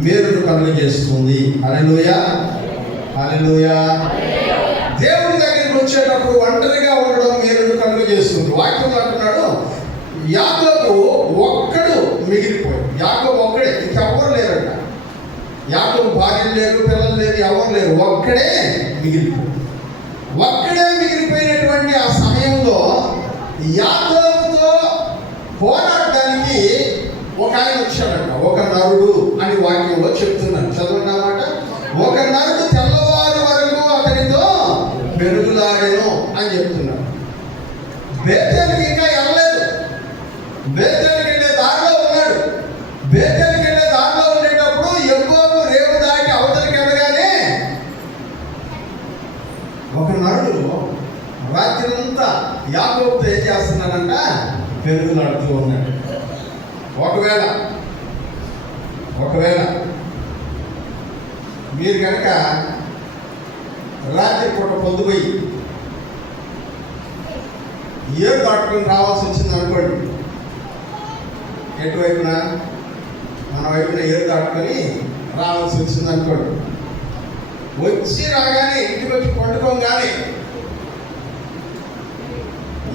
మేలును కలుగజేస్తుంది. హల్లెలూయా, హల్లెలూయా. దేవుని దగ్గరికి వచ్చేటప్పుడు ఒంటరిగా ఉండడం మేలును కలుగజేస్తుంది. వాక్యం అంటున్నాడు, యాకోబు ఒక్కడు మిగిలిపోయాడు. యాకోబు ఒక్కడే, ఇంకెవ్వరు లేరట. యాకోబు భార్యలు లేరు, పిల్లలు లేరు, ఎవరు లేరు, ఒక్కడే మిగిలిపోయాడు. ఒక్కడే మిగిలిపోయినటువంటి ఆ సమయంలో యాకోబుతో పోరాడడానికి ఒక ఆయన వచ్చాడట. ఒక నరుడు అని వాక్యంలో చెప్తున్నాను, చదవండి అన్నమాట. ఒక నరుడు తెల్లవారు వరకు అతనితో పెరుగులాడెను అని చెప్తున్నాడు. బేతేలుకి ఇంకా వెళ్ళలేదు. బేతేలుకి వెళ్ళే దారిలో ఉన్నాడు. బేతేలుకి వెళ్ళే దారిలో ఉండేటప్పుడు ఎగ్గోకు రేవు దాటి అవతలికి వెళ్ళగానే ఒక నరుడు రాత్రంతా యాకోబుతో ఏం చేస్తున్నాడంట? పెరుగులాడుతూ ఉన్నాడు. ఒకవేళ మీరు కనుక రాత్రి పూట పొద్దుపోయి ఏరు దాటుకొని రావాల్సి వచ్చింది అనుకోండి, ఎటువైపున మన వైపున ఏరు దాటుకొని రావాల్సి వచ్చింది అనుకోండి, వచ్చి రాగానే ఇంటికి వచ్చి పండుకోగానే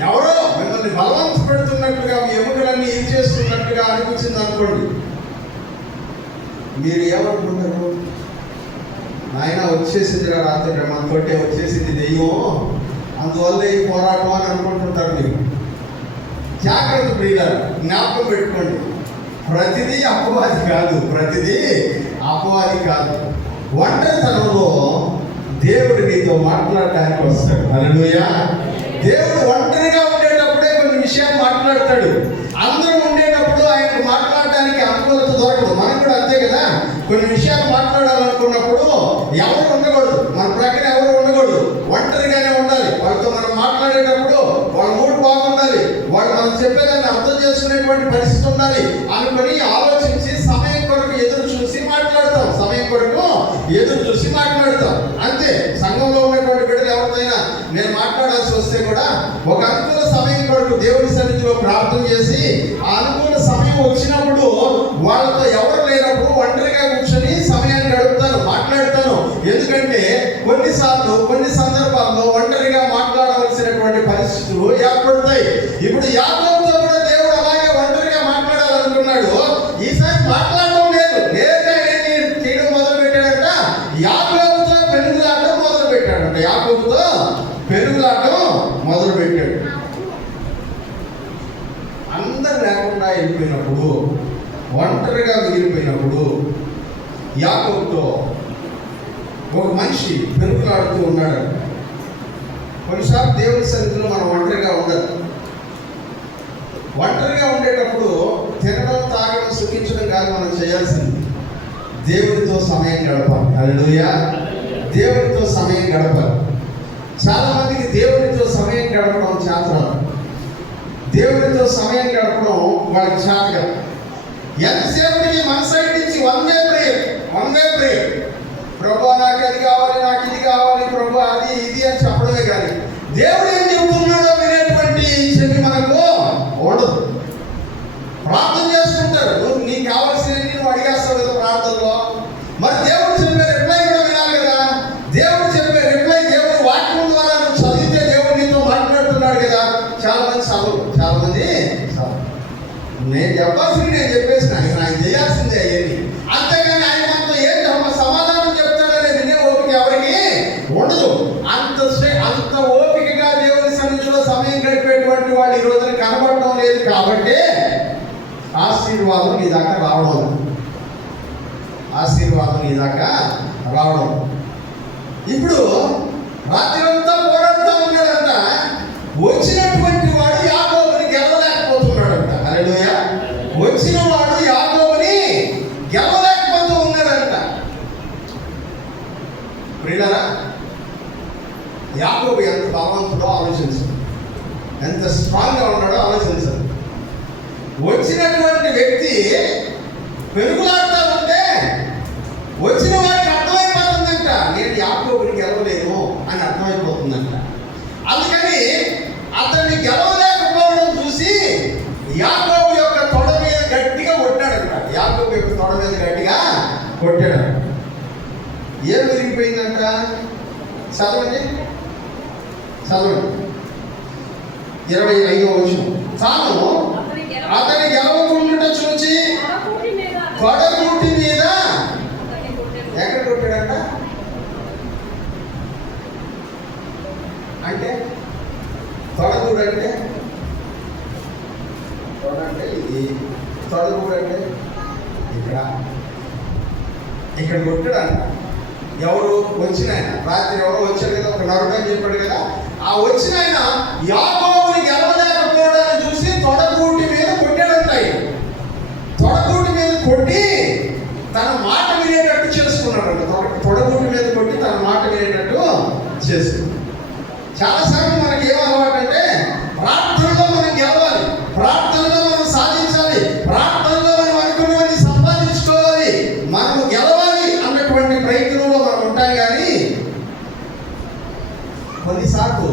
ఎవరో మిమ్మల్ని బలవంత పెడుతున్నట్టుగా, మీ ఎముకలన్నీ ఇది చేస్తున్నట్టుగా అనిపించింది అనుకోండి, మీరు ఏమనుకుంటారు? నాయన వచ్చేసింది రాత్రి, మనతోటే వచ్చేసింది దెయ్యం, అందువల్ల ఈ పోరాటం అని అనుకుంటుంటారు. మీరు జాగ్రత్త ప్రియులారా, జ్ఞాపకం పెట్టుకోండి, ప్రతిదీ అపవాది కాదు, ప్రతిదీ అపవాది కాదు. ఒంటరితనంలో దేవుడు నీతో మాట్లాడటానికి వస్తాడు. హల్లెలూయా. దేవుడు ఒంటరిగా ఉండేటప్పుడే కొన్ని విషయాలు మాట్లాడతాడు. అందరూ ఉండేటప్పుడు ఆయనకు మాట్లాడటానికి అనుకూలత దొరకదు. మనం కూడా అంతే కదా, కొన్ని విషయాలు మాట్లాడాలనుకున్నప్పుడు ఎవరు ఉండకూడదు, మన ప్రక్కన ఎవరు ఉండకూడదు, ఒంటరిగానే ఉండాలి. వాళ్ళతో మనం మాట్లాడేటప్పుడు వాళ్ళ మూడు బాగుండాలి, వాళ్ళు మనం చెప్పేదాన్ని అర్థం చేసుకునేటువంటి పరిస్థితి ఉండాలి అనుకొని ఆలోచించి సమయం కొరకు ఎదురు చూసి మాట్లాడతాం. సమయం కొరకు ఎదురు చూసి మాట్లాడతాం, అంతే. సంఘంలో ఉన్నటువంటి బిడ్డలు ఎవరితోనైనా నేను మాట్లాడాల్సి వస్తే కూడా ఒక అనుకూల సమయం కొరకు దేవుని సన్నిధిలో ప్రార్థన చేసి, ఆ అనుకూల సమయం వచ్చినప్పుడు వాళ్ళతో ఎవరు లేనప్పుడు ఒంటరిగా కూర్చొని సమయాన్ని గడుపుతాను, మాట్లాడతాను. ఎందుకంటే కొన్నిసార్లు కొన్ని సందర్భాల్లో ఒంటరిగా మాట్లాడవలసినటువంటి పరిస్థితులు ఏర్పడతాయి. ఇప్పుడు యాకోబుతో కూడా దేవుడు అలాగే ఒంటరిగా మాట్లాడాలనుకున్నాడు. ఈసారి మాట్లాడడం లేదు, నేరుగా ఏం చేయడం మొదలు పెట్టాడంట? యాకోబుతో పెరుగులాటం మొదలు పెట్టాడంట. యాకోబుతో పెరుగులాటం మొదలు పెట్టాడు. అందరు లేకుండా వెళ్ళిపోయినప్పుడు, ఒంటరిగా మిగిలిపోయినప్పుడు యాకోబుతో ఒక మనిషి పెరుగులాడుతూ ఉన్నాడు. కొన్నిసార్లు దేవుని సన్నిధిలో మనం ఒంటరిగా ఉండాలి. ఒంటరిగా ఉండేటప్పుడు తినడం, తాగడం, సుఖించడం కాదు మనం చేయాల్సింది, దేవునితో సమయం గడపాలి. హల్లెలూయా. దేవునితో సమయం గడపాలి. చాలా మందికి దేవునితో సమయం గడపడం చేతరాదు. దేవునితో సమయం గడపడం వాళ్ళకి చేతగా. ఎంతసేపటికి మన సైడ్ నుంచి వన్ వే ప్రేయర్, ప్రభు నాకు అది కావాలి, నాకు ఇది కావాలి, ప్రభు అది ఇది అని చెప్పడమే కానీ దేవుడు ఏం చెబుతున్నాడో వినేటువంటి చెవి మనకు ఉండదు. ప్రార్థన చేసుకుంటారు, నువ్వు నీకు కావాల్సినవి నువ్వు అడిగేస్తావు కదా ప్రార్థనలో. మరి దేవుడు చెప్పే రిప్లై కూడా వినాలి కదా. దేవుడు చెప్పే రిప్లై దేవుడి వాక్యం ద్వారా నువ్వు చదివితే దేవుడు నీతో మాట్లాడుతున్నాడు కదా. చాలా మంది సభలు, నేను చెప్పాల్సింది నేను చెప్పేసిన, ఆయన చేయాల్సిందే అయ్యేది. అంతేగాని ఆయన మనతో ఏం సమాధానం చెప్తాడనే వినే ఓపిక అంత ఓపికగా దేవుని సన్నిధిలో సమయం గడిపేటువంటి వాడు ఈ రోజున కనబడటం లేదు. కాబట్టి ఆశీర్వాదం నీ దాకా రావడం, ఆశీర్వాదం నీ దాకా రావడం. ఇప్పుడు రాత్రి అంతా పోరాడుతూ ఉన్నాడంట. వచ్చినటువంటి వాడు యాకోబుని గెలవలేకపోతున్నాడంట. హల్లెలూయా. వచ్చిన వాడు యాకోబుని గెలవలేకపోతూ ఉన్నాడంట. ప్రియులారా, యాకోబు ఎంత బలవంతుడో ఆలోచించండి, ఎంత స్ట్రాంగ్ గా ఉన్నాడో ఆలోచించండి. వచ్చినటువంటి వ్యక్తి పెరుగులాడుతూ ఉంటే వచ్చిన వాడికి అర్థమైపోతుందంట, నేను యాకోబుని గెలవలేను అని అర్థమైపోతుందంట. అందుకని అతన్ని గెలవలేకపోవడం చూసి యాకోబు యొక్క తొడ మీద గట్టిగా కొట్టాడంట. యాకోబు యొక్క తొడ మీద గట్టిగా కొట్టాడంట. ఏం విరిగిపోయిందంట? చదవండి 25వ వచనం. తాను అతని గెలవకుండా చూచి తొడగూటి మీద ఎక్కడ కొట్టాడంట? అంటే తొడగూడు అంటే ఇది, తొడగూడు అంటే ఇక్కడ కొట్టాడంట. ఎవరు? వచ్చిన ఆయన. రాత్రి ఎవరో వచ్చాడు కదా, ఒక నరుడని చెప్పాడు కదా. ఆ వచ్చిన ఆయన యాకోబుని గెలవలేకపోవడాన్ని చూసి తొడగూటి మీద కొట్టాడంట. తొడగూటి మీద కొట్టి తన మాట వినేటట్టు చేసుకున్నాడంట. తొడగూటి మీద కొట్టి తన మాట వినేటట్టు చేసుకున్నాడు. చాలాసార్లు మనకి ఏం అలవాటు అంటే, ప్రార్థనలో మనం గెలవాలి, ప్రార్థనలో మనం సాధించాలి, ప్రార్థనలో మనం అనుకున్నవన్నీ సంపాదించుకోవాలి, మనం గెలవాలి అన్నటువంటి ప్రయత్నంలో మనం ఉంటాం. కానీ కొన్నిసార్లు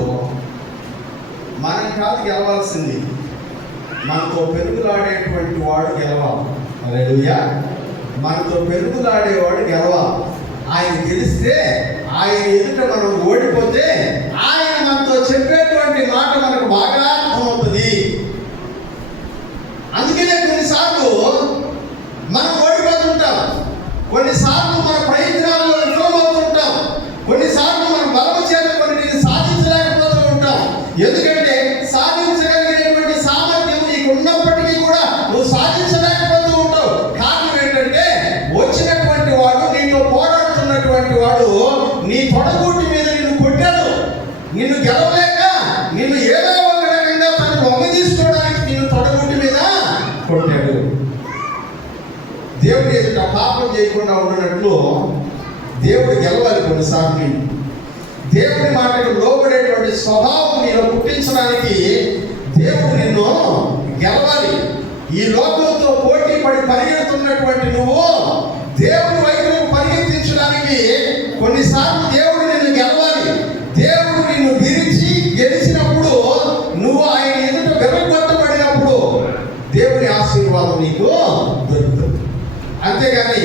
మనం కాదు గెలవాల్సింది, మనతో పెరుగులాడేటువంటి వాడు గెలవాలి. హల్లెలూయా. మనతో పెరుగులాడేవాడు గెలవాలి. ఆయన గెలిస్తే, ఆయన ఎదుట మనం ఓడిపోతే, ఆయన మనతో చెప్పేటువంటి మాట మనకు బాగా అర్థమవుతుంది. అందుకనే కొన్నిసార్లు మనం ఓడిపోతుంటాం, కొన్నిసార్లు మన ప్రయత్నాల్లో విఫలమవుతుంటాం, కొన్నిసార్లు మన బలము చేత కొన్నిటిని సాధించలేకపోతూ ఉంటాం. ఎందుకంటే సాధించగలిగినటువంటి సామర్థ్యం నీకు ఉన్నప్పటికీ కూడా నువ్వు సాధించలేకపోతూ ఉంటావు. కారణం ఏంటంటే, వచ్చినటువంటి వాడు, నీతో పోరాడుతున్నటువంటి వాడు నీ తొడగూటి మీద నిన్ను కొట్టాడు. నిన్ను గెలవలేక నిన్ను ఏదో ఒక రకంగా తను లొంగ తీసుకోవడానికి నిన్ను తొడగూటి మీద కొట్టాడు. దేవుడి ఎదుట పాపం చేయకుండా ఉండనట్లు దేవుడు గెలవాలి. కొన్నిసార్లు దేవుడి మాటకు లోబడేటువంటి స్వభావం నీలో పుట్టించడానికి దేవుడు నిన్ను గెలవాలి. ఈ లోకంతో పోటీ పడి పరిగెడుతున్నటువంటి నువ్వు దేవుడి వైపు పరిగెత్తించడానికి కొన్నిసార్లు దేవుడు నిన్ను గెలవాలి. దేవుడు నిన్ను విరిచి గెలిచినప్పుడు, నువ్వు ఆయన ఎదుట వెరగొట్టబడినప్పుడు దేవుని ఆశీర్వాదం నీకు దొరుకుతుంది. అంతేగాని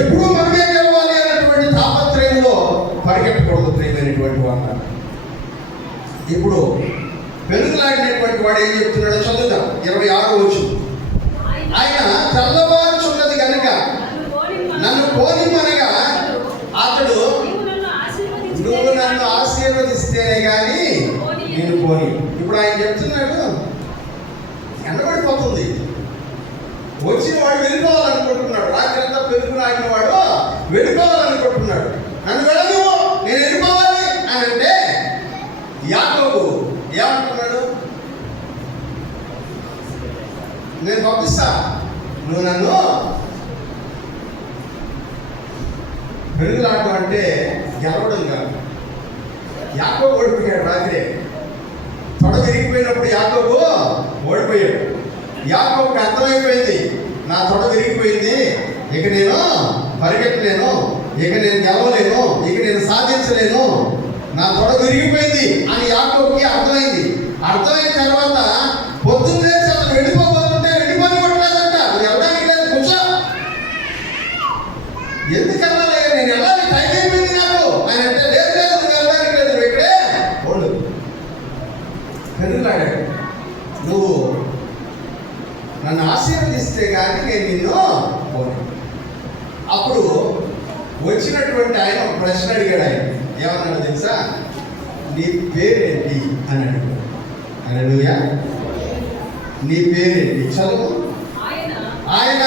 ఎప్పుడూ మనమే గెలవాలి అన్నటువంటి తాపత్రయంలో పరిగెట్టకూడదు. ప్రియమైనటువంటి వాడు, ఇప్పుడు పెరుగులాడినటువంటి వాడు ఏం చెప్తున్నాడో చదువుదాం. 26వ వచనం. ఆయన తెల్లవారుచున్నది కనుక నన్ను పోనిమ్మనగా అతడు, నువ్వు నన్ను ఆశీర్వదిస్తేనే కానీ నేను పోని. ఇప్పుడు ఆయన చెప్తున్నాడు, ఎండబడిపోతుంది, వచ్చిన వాడు వెళ్ళిపోవాలనుకుంటున్నాడు. రాత్రి అంతా పెరుగులాడిన వాడు వెళ్ళిపోవాలనుకుంటున్నాడు. నన్ను వెళ్ళను, నేను వెళ్ళిపోవాలి అని అంటే యాకోబు ఏమంటున్నాడు? నేను పంపిస్తా, నువ్వు నన్ను. పెరుగులాడటం అంటే గెలవడం కాదు. యాకోబు ఓడిపోయాడు. రాత్రి తొడ విరిగిపోయినప్పుడు యాకోబు ఓడిపోయాడు. యాకోబుకి అర్థమైపోయింది, నా తొడ విరిగిపోయింది, ఇక నేను పరిగెట్టలేను, ఇక నేను గెలవలేను, ఇక నేను సాధించలేను, నా తొడ విరిగిపోయింది అని యాకోబుకి అర్థమైంది. అర్థమైన తర్వాత పొద్దున్నే అతను వెళ్ళిపోతుంటే వెళ్ళిపోనివ్వట్లేదంట. నువ్వు వెళ్ళడానికి లేదు, కూర్చో. ఎందుకన్నా నేను వెళ్ళాలి, టైం అయిపోయింది నాకు అని అంటే, లేదు లేదు నువ్వు వెళ్ళడానికి లేదు, నువ్వు ఇక్కడే ఉండు. పెరుగులాడాడు, నువ్వు నన్ను ఆశీర్వదిస్తే కానీ నేను నిన్ను పోను. అప్పుడు వచ్చినటువంటి ఆయన ప్రశ్న అడిగాడు. ఆయన ఏమన్నాడు తెలుసా? నీ పేరేంటి అని అడిగాడు. హల్లెలూయా. నీ పేరేంటి? చదువు. ఆయన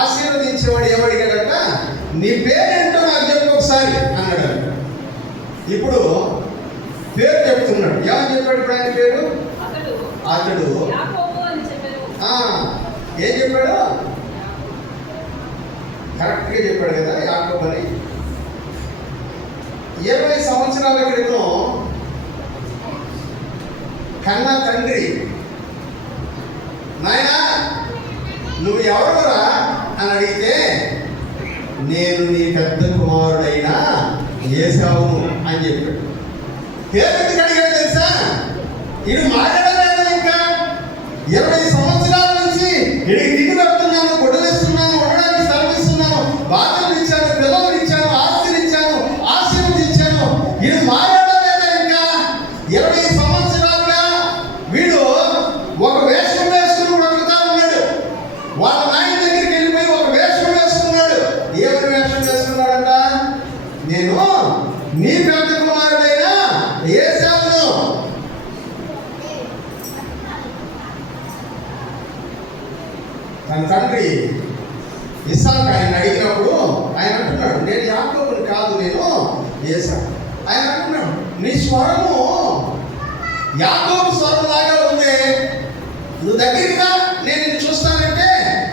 ఆశీర్వదించేవాడు ఏమడిగాడట? నీ పేరేంటో నాకు చెప్పు ఒకసారి అన్నాడు. ఇప్పుడు పేరు చెప్తున్నాడు. ఏమని చెప్పాడు ఇప్పుడు ఆయన పేరు? అతడు ఏం చెప్పాడు? కరెక్ట్గా చెప్పాడు కదా, యాకోబు అని. 20 సంవత్సరాల క్రితం కన్నా తండ్రి, నాయనా నువ్వు ఎవరురా అని అడిగితే, నేను నీ పెద్ద కుమారుడైన ఏశావును అని చెప్పాడు. పేరు ఎందుకు అడిగాడు తెలుసా? ఇది మాట్లాడలేదా? ఇంకా 20 సంవత్సరాల నుంచి ఇడికి తిండి పెడుతున్నాను, గుడ్డలిస్తున్నాను, ఉండడానికి స్థలం ఇస్తున్నాను, బాధలు ఇచ్చాను, పిల్లలు ఇచ్చాను, ఆస్తిని ఇచ్చాను, ఆశీర్వదించాను. ఇది మాట్లాడలేదా? ఇంకా 20 సంవత్సరాలుగా వీడు ఒక వేషం వేసుకుని బ్రతుకుతా ఉన్నాడు. వాళ్ళ నాయన దగ్గరికి వెళ్ళిపోయి ఒక వేషం వేసుకున్నాడు. ఏమని వేషం వేసుకున్నాడంట? నేను నీ పెద్ద కుమారుడైన ఏశావును. తన తండ్రి ఇస్సాకు ఆయన అడిగినప్పుడు ఆయన అంటున్నాడు, నేను యాకోబుని కాదు, నేను ఏశావు. ఆయన అంటున్నాడు, నీ స్వరము యాకోబు స్వరం లాగా ఉంది, నువ్వు దగ్గరికి రా, నేను నిన్ను చూస్తానంటే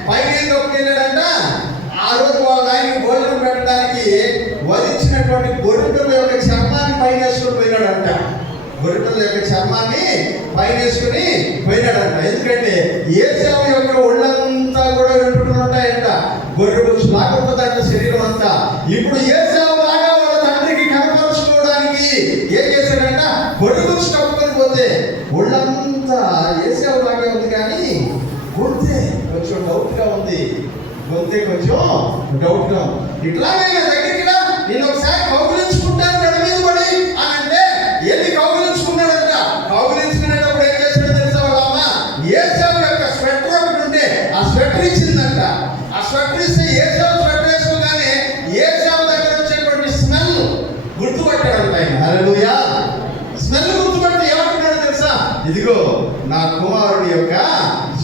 పైకి వెళ్ళాడంట. ఆ రోజు వాళ్ళ ఆయనకి భోజనం పెట్టడానికి వధించినటువంటి గొర్రెపిల్ల యొక్క చర్మాన్ని పైన వేసుకుని పోయినాడంట. గొర్రెపిల్ల యొక్క చర్మాన్ని పైన వేసుకుని పోయినాడంట. ఎందుకంటే ఏశావు యొక్క ఒళ్ళంతా కూడా వెంట్రుకలు ఉంటాయంట, గొర్రె బొచ్చు లాగా ఉంటుందంట శరీరం అంతా. ఇప్పుడు ఏశావు లాగా వాళ్ళ తండ్రికి కనపరుచుకోవడానికి ఏం చేశాడంట? గొర్రె బొచ్చు కప్పుకొని పోతే ఒళ్ళంతా ఏశావు లాగా ఉంది, కానీ గొంతే కొంచెం డౌట్గా ఉంది. గొంతే కొంచెం డౌట్గా ఉంది. ఇట్లాగైనా దగ్గరికి రా, నేను ఒకసారి కౌగులించుకుంటాను గడ మీద పడి అని అంటే ఎన్ని కౌగులించుకున్నాడంట. కౌగులించుకునేటప్పుడు ఏం చేశాడో తెలుసా? వాళ్ళ అమ్మ ఏశావు యొక్క స్వెటర్ ఒకటి ఉంటే ఆ స్వెటర్ ఇచ్చిందంట. ఆ స్వెటర్ ఇస్తే ఏశావు స్వెటర్ వేసుకోగానే ఏశావు దగ్గర వచ్చేటువంటి స్మెల్ గుర్తుపట్టాడంట ఆయన. హల్లెలూయా. స్మెల్ గుర్తుపట్టి ఏమంటున్నాడు తెలుసా? ఇదిగో నా కుమారుడి యొక్క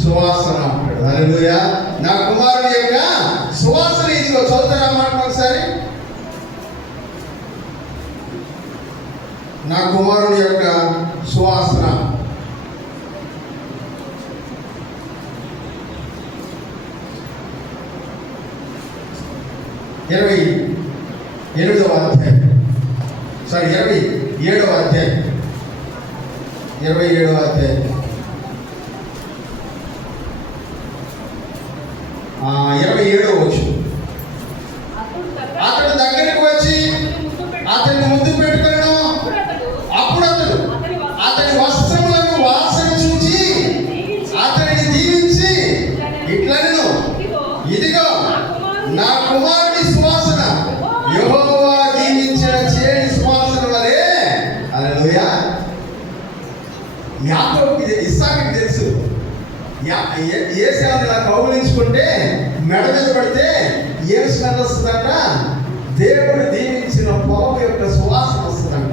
సువాసన అంటాడు. హల్లెలూయా. నా కుమారుడి యొక్క సువాసన ఇదిగో. చదువుతారా మాట ఒకసారి? నా కుమారుడి యొక్క సువాసన. ఇరవై 27వ అధ్యాయం. 27వ అధ్యాయం. 27వ అధ్యాయం 27వ వచనం. అతడు దగ్గరికి వచ్చి అతన్ని ముద్దు పెట్టుకోవడం. అప్పుడు అతని వస్త్రములను వాసన చూచి అతనిని దీవించి ఇట్లనెను, ఇదిగో నా కుమారుడి సువాసన, యెహోవా దీవించిన చేని సువాసన వలె. హల్లెలూయా. యాకోబుకి ఇస్సాకుకి తెలుసు, ఏశావుని ఇలా కౌగిలించుకుంటే మెడ మీద పడితే ఏం స్మెల్ వస్తుందంట? దేవుడు దీవించిన పొలం యొక్క సువాసన వస్తుందంట.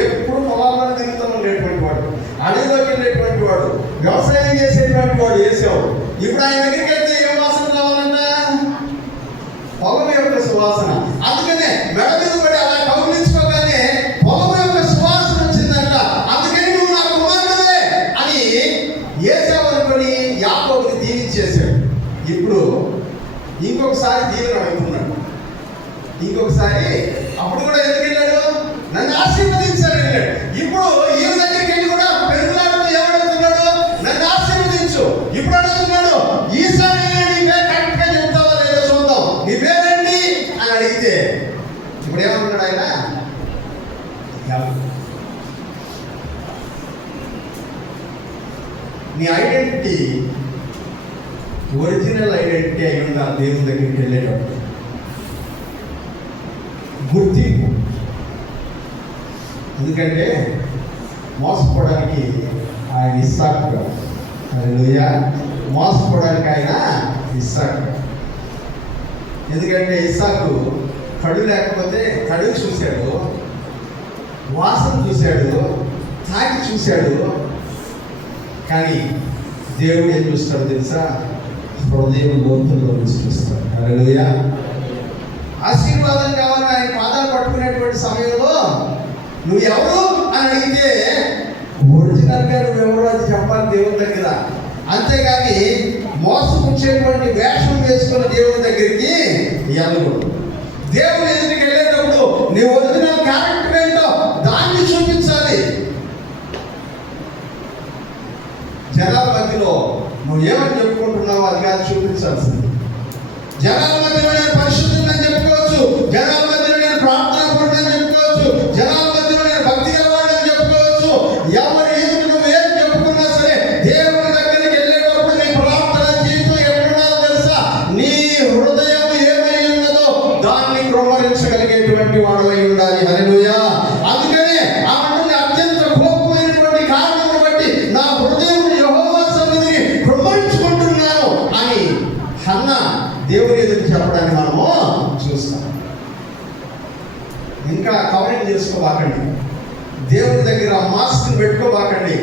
ఎప్పుడు పొలాలను తిరుగుతూ ఉండేటువంటి వాడు, అడవిలోకి వెళ్ళేటువంటి వాడు, వ్యవసాయం చేసేటువంటి వాడు ఏశావు. ఇప్పుడు ఆయన దగ్గరికి వెళ్తే ఏం వాసన రావాలంట? పొలం యొక్క సువాసన. అందుకనే మెడ మీద పడి అలా కౌగిలించుకోగానే పొలం యొక్క సువాసన వచ్చిందంట. అందుకని నువ్వు నా కుమారుడే అని ఏశావు అనుకొని యాకోబుని దీవించేశాడు. ఇప్పుడు ఇంకొకసారి దీవెన అడుగుతున్నాడు. ఇంకొకసారి అప్పుడు కూడా ఎందుకు వెళ్ళాడు? నన్ను ఆశీర్వదించాడు వెళ్ళాడు. ఇప్పుడు ఈయన దగ్గరికి వెళ్ళి కూడా పెరుగులాడుతూ ఏమడుగుతున్నాడు? నన్ను ఆశీర్వదించు. ఇప్పుడు అడుగుతున్నాడు, ఈసారి నీవే కరెక్ట్గా చెప్తావా లేదో చూద్దాం, నీ పేరేంటి అని అడిగితే ఇప్పుడు ఏమంటున్నాడు ఆయన? నీ ఐడెంటిటీ ఒరిజినల్ ఐడెంటిటీ అయి ఉండాలి. దేవుని దగ్గరికి వెళ్ళేటప్పుడు గుర్తింపు. ఎందుకంటే మోసపోవడానికి ఆయన ఇస్సాకు కాదు. హల్లెలూయా. మోసపోవడానికి ఆయన ఇస్సాకు. ఎందుకంటే ఇస్సాకు కడు లేకపోతే కడు చూశాడు, వాసన చూశాడు, తాకి చూశాడు. కానీ దేవుడు ఏం చూస్తాడు తెలుసా? హృదయం లోతుల్లో చూస్తాడు. హల్లెలూయా. ఆశీర్వాదం కావాలని ఆయన పాదాలు పట్టుకునేటువంటి సమయంలో నువ్వు ఎవరు అని అడిగితే ఒరిజినల్గా నువ్వెవరో అది చెప్పాలి దేవుని దగ్గర. అంతేగాని మోసపుచ్చేటువంటి వేషం వేసుకుని దేవుని దగ్గరికి వెళ్ళకూడదు. దేవుని ఎదుటికి వెళ్ళేటప్పుడు నీ ఒరిజినల్ క్యారెక్టర్ ఏంటో దాన్ని చూపించాలి. జనాల మధ్యలో నువ్వు ఏమని చెప్పుకుంటున్నావో అది కాదు చూపించాల్సింది. జనాల మధ్యలో నేను పరిశుద్ధులని చెప్పుకోవచ్చు, జనాల మధ్యలో నేను ప్రార్థనా పరుడని చెప్పుకోవచ్చు, జనాల మధ్యలో నేను భక్తి గలవాడని చెప్పుకోవచ్చు. ఎవరి ఎదురు నువ్వు ఏం చెప్పుకున్నా సరే దేవుని దగ్గరికి వెళ్ళేటప్పుడు నీ ప్రార్థన జీవితం ఎప్పుడున్నదో తెలుసా? నీ హృదయం ఏమై ఉన్నదో దాన్ని క్రమరించగలిగేటువంటి వాడవై ఉండాలి. హల్లెలూయా. అందుకనే ఆమె అత్యంత కోపమైనటువంటి కారణం బట్టి నా హృదయం యెహోవా సన్నిధిని క్రమరించుకుంటున్నాను అని హన్నా దేవుని ఎదురు చెప్పడాన్ని మనము చూస్తాం. ఇంకా కవరింగ్ చేసుకోబాకండి, దేవుని దగ్గర మాస్క్ పెట్టుకోబాకండి,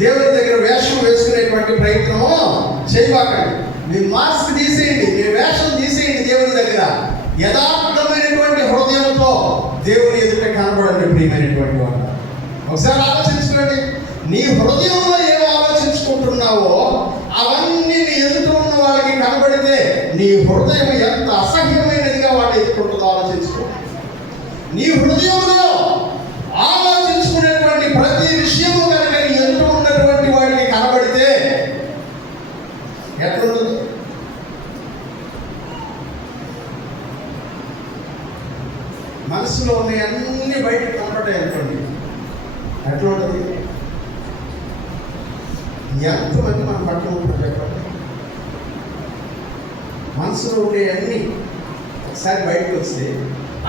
దేవుని దగ్గర వేషం వేసుకునేటువంటి ప్రయత్నము చేయబాకండి. మీ మాస్క్ తీసేయండి, మీ వేషం తీసేయండి. దేవుని దగ్గర యథార్థమైనటువంటి హృదయంతో దేవుని ఎదుట కనబడండి. ప్రియమైనటువంటి వాళ్ళు ఒకసారి ఆలోచించుకోండి. నీ హృదయంలో ఏం ఆలోచించుకుంటున్నావో అవన్నీ నీ ఎదుట ఉన్న వాళ్ళకి కనబడితే నీ హృదయం ఎంత అసహ్యమైనదిగా వాడు ఎదుర్కొంటుందో ఆలోచించుకో. నీ హృదయంలో ఆలోచించుకునేటువంటి ప్రతి విషయము కనుక నీ ఎదుట ఉన్నటువంటి వాడికి కనబడితే ఎట్లుంటుంది? మనసులో ఉన్న అన్ని బయటకు కనబడ్డాయి అనుకోండి, ఎట్లా ఉంటుంది? ఎంతమంది మన పట్ల ఉంటుంది చెప్పండి. మనసులో ఉండే అన్ని ఒకసారి బయటకు వస్తే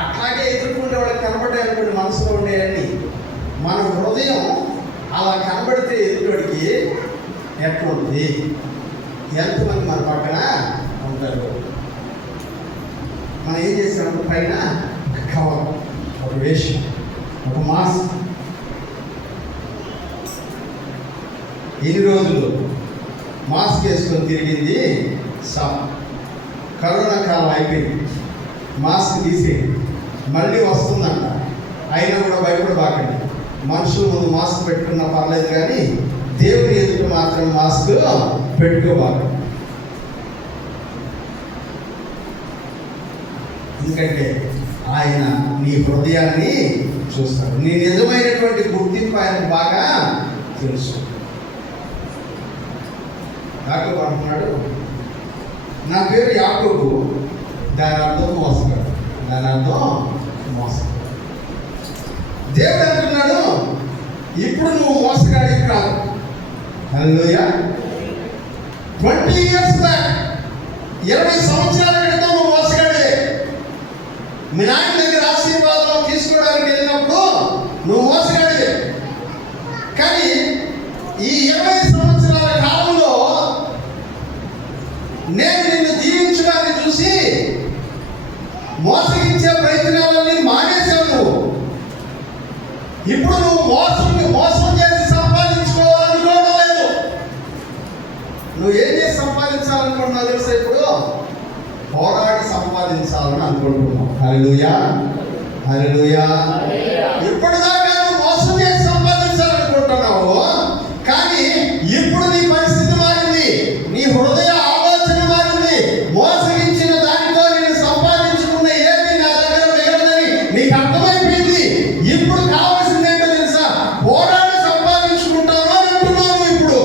అట్లాగే ఎదుర్కొంటే వాళ్ళకి కనబడ్డాయి అనుకోండి. మనసులో ఉండే అన్ని మన హృదయం అలా కనబడితే ఎదుటివాడికి ఎట్లుంటుంది? ఎంతమంది మన పక్కన ఉంటారు? మనం ఏం చేస్తాం? పైన కవర్, ఒక వేషం, ఒక మాస్క్. ఎన్ని రోజులు మాస్క్ వేసుకొని తిరిగింది సార్. కరోనా కాలం అయిపోయింది, మాస్క్ తీసేయండి, మళ్ళీ వస్తుందంట. అయినా కూడా భయపడబాకండి. మనుషుల ముందు మాస్క్ పెట్టుకున్నా పర్లేదు, కానీ దేవుని ఎదుట మాత్రం మాస్క్ పెట్టుకోబాకండి. ఎందుకంటే ఆయన నీ హృదయాన్ని చూస్తాడు. నీ నిజమైనటువంటి గుర్తింపు ఆయనకు బాగా తెలుసు. యాకోబు అంటున్నాడు, నా పేరు యాకోబు, దాని అర్థం మోసగాడు. దాని అర్థం మోసగాడు. దేవుడు అంటున్నాడు, ఇప్పుడు నువ్వు మోసగాడివి కాదు. హల్లెలూయా. 20 years బ్యాక్, 20 సంవత్సరాల క్రితం నువ్వు మోసగాడే. మీ నాయన దగ్గర ఆశీర్వాదం తీసుకోవడానికి వెళ్ళినప్పుడు నువ్వు మోసగాడే. కానీ ఈ 20 సంవత్సరాల కాలంలో నేను నిన్ను దీవించడాన్ని చూసి మోసగించే ప్రయత్నాలన్నీ మానేశావు. ఇప్పుడు నువ్వు మోసం చేసి సంపాదించుకోవాలనుకోవడం లేదు. నువ్వు ఏం చేసి సంపాదించాలనుకుంటున్నావు తెలుసా? ఇప్పుడు పోరాడి సంపాదించాలని అనుకుంటున్నావు. హల్లెలూయా, హల్లెలూయా. ఇప్పటిదాకా నువ్వు మోసం చేసి సంపాదించాలనుకుంటున్నావు, కానీ ఇప్పుడు నీ పరిస్థితి మారింది, నీ హృదయ ఆలోచన మారింది. మోసగించిన దానితో నేను సంపాదించుకున్న ఏది నా దగ్గర మిగలదని నీకు అర్థమైపోయింది. ఇప్పుడు కావాల్సింది ఏంటో తెలుసా? పోరాడి సంపాదించుకుంటాను అని అంటున్నాను. ఇప్పుడు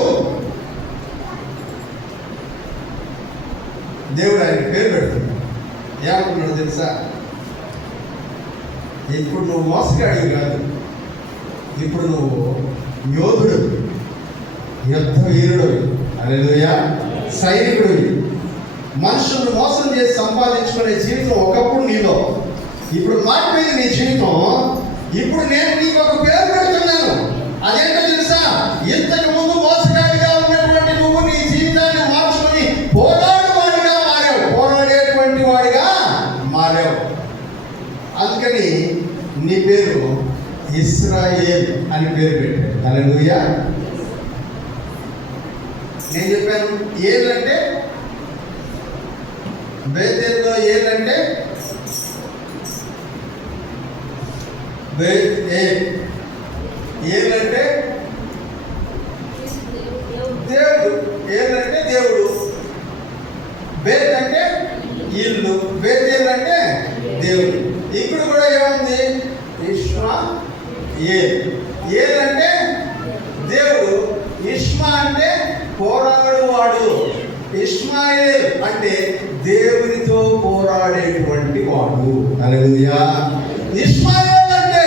దేవుడు ఆయన పేరు పెడుతున్నాడు. ఏమంటున్నాడు తెలుసా? ఇప్పుడు నువ్వు మోసగాడివి కాదు, ఇప్పుడు నువ్వు యోధుడు, యుద్ధ వీరుడు. హల్లెలూయా. సైనికుడివి. మనుషులను మోసం చేసి సంపాదించుకునే జీవితం ఒకప్పుడు నీలో, ఇప్పుడు మారిపోయింది నీ జీవితం. ఇప్పుడు నేను నీకు ఒక పేరు పెడుతున్నాను. అదేంటో తెలుసా? ఇంతకు ముందు మోసగాడిగా ఉన్నటువంటి నువ్వు నీ జీవితాన్ని మార్చుకొని పోరాడేటువంటి వాడిగా అందుకని నీ పేరు ఇశ్రాయేల్ అని పేరు పెట్టాడు. హల్లెలూయా. నేను చెప్పాను ఏలంటే బేతేల్లో ఏలంటే ఏలంటే దేవుడు, ఏలంటే దేవుడు, బేత్ అంటే ఇల్లు, బేతేల్ అంటే దేవుడు. ఇక్కడ కూడా ఏముంది? ఏల్ అంటే దేవుడు, ఇష్మా అంటే పోరాడువాడు, ఇష్మాయేల్ అంటే దేవునితో పోరాడేటువంటి వాడు. హల్లెలూయా. ఇష్మాయేల్ అంటే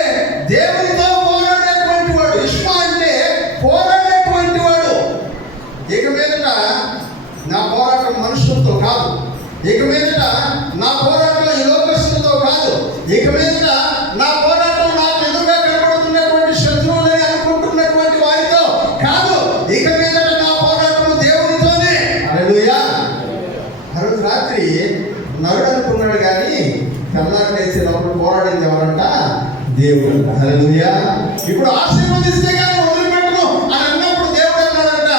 దేవునితో పోరాడేటువంటి వాడు, ఇష్మా అంటే పోరాడేటువంటి వాడు. ఇక మీదట నా పోరాటం మనుషులతో కాదు, ఇక మీదట నా పోరాటం ఈ లోకస్తులతో కాదు, ఇక మీదట నా పోరాటం నాకు ఎదురుగా కనబడుతున్నటువంటి శత్రువులని అనుకుంటున్నటువంటి వారితో కాదు, ఇక మీదట నా పోరాటం దేవునితోనే. హల్లెలూయా. ఆ రోజు రాత్రి నరుడు అనుకున్నాడు కానీ తెల్లారి లేచినప్పుడు పోరాడింది ఎవరంట? దేవుడు. హల్లెలూయా. ఇప్పుడు ఆశీర్వదిస్తే కానీ వదిలిపెట్టను అని అన్నప్పుడు దేవుడు అన్నాడంట,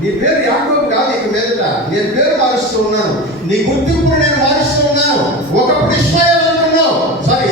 నీ పేరు యాకోబు కాదు, ఇక మీదట నేను పేరు మారుస్తూ ఉన్నాను, నీ గుర్తింపును నేను మారుస్తూ ఉన్నాను. ఒకప్పుడు ఇశ్మాయేల్ అనుకున్నావు, సారీ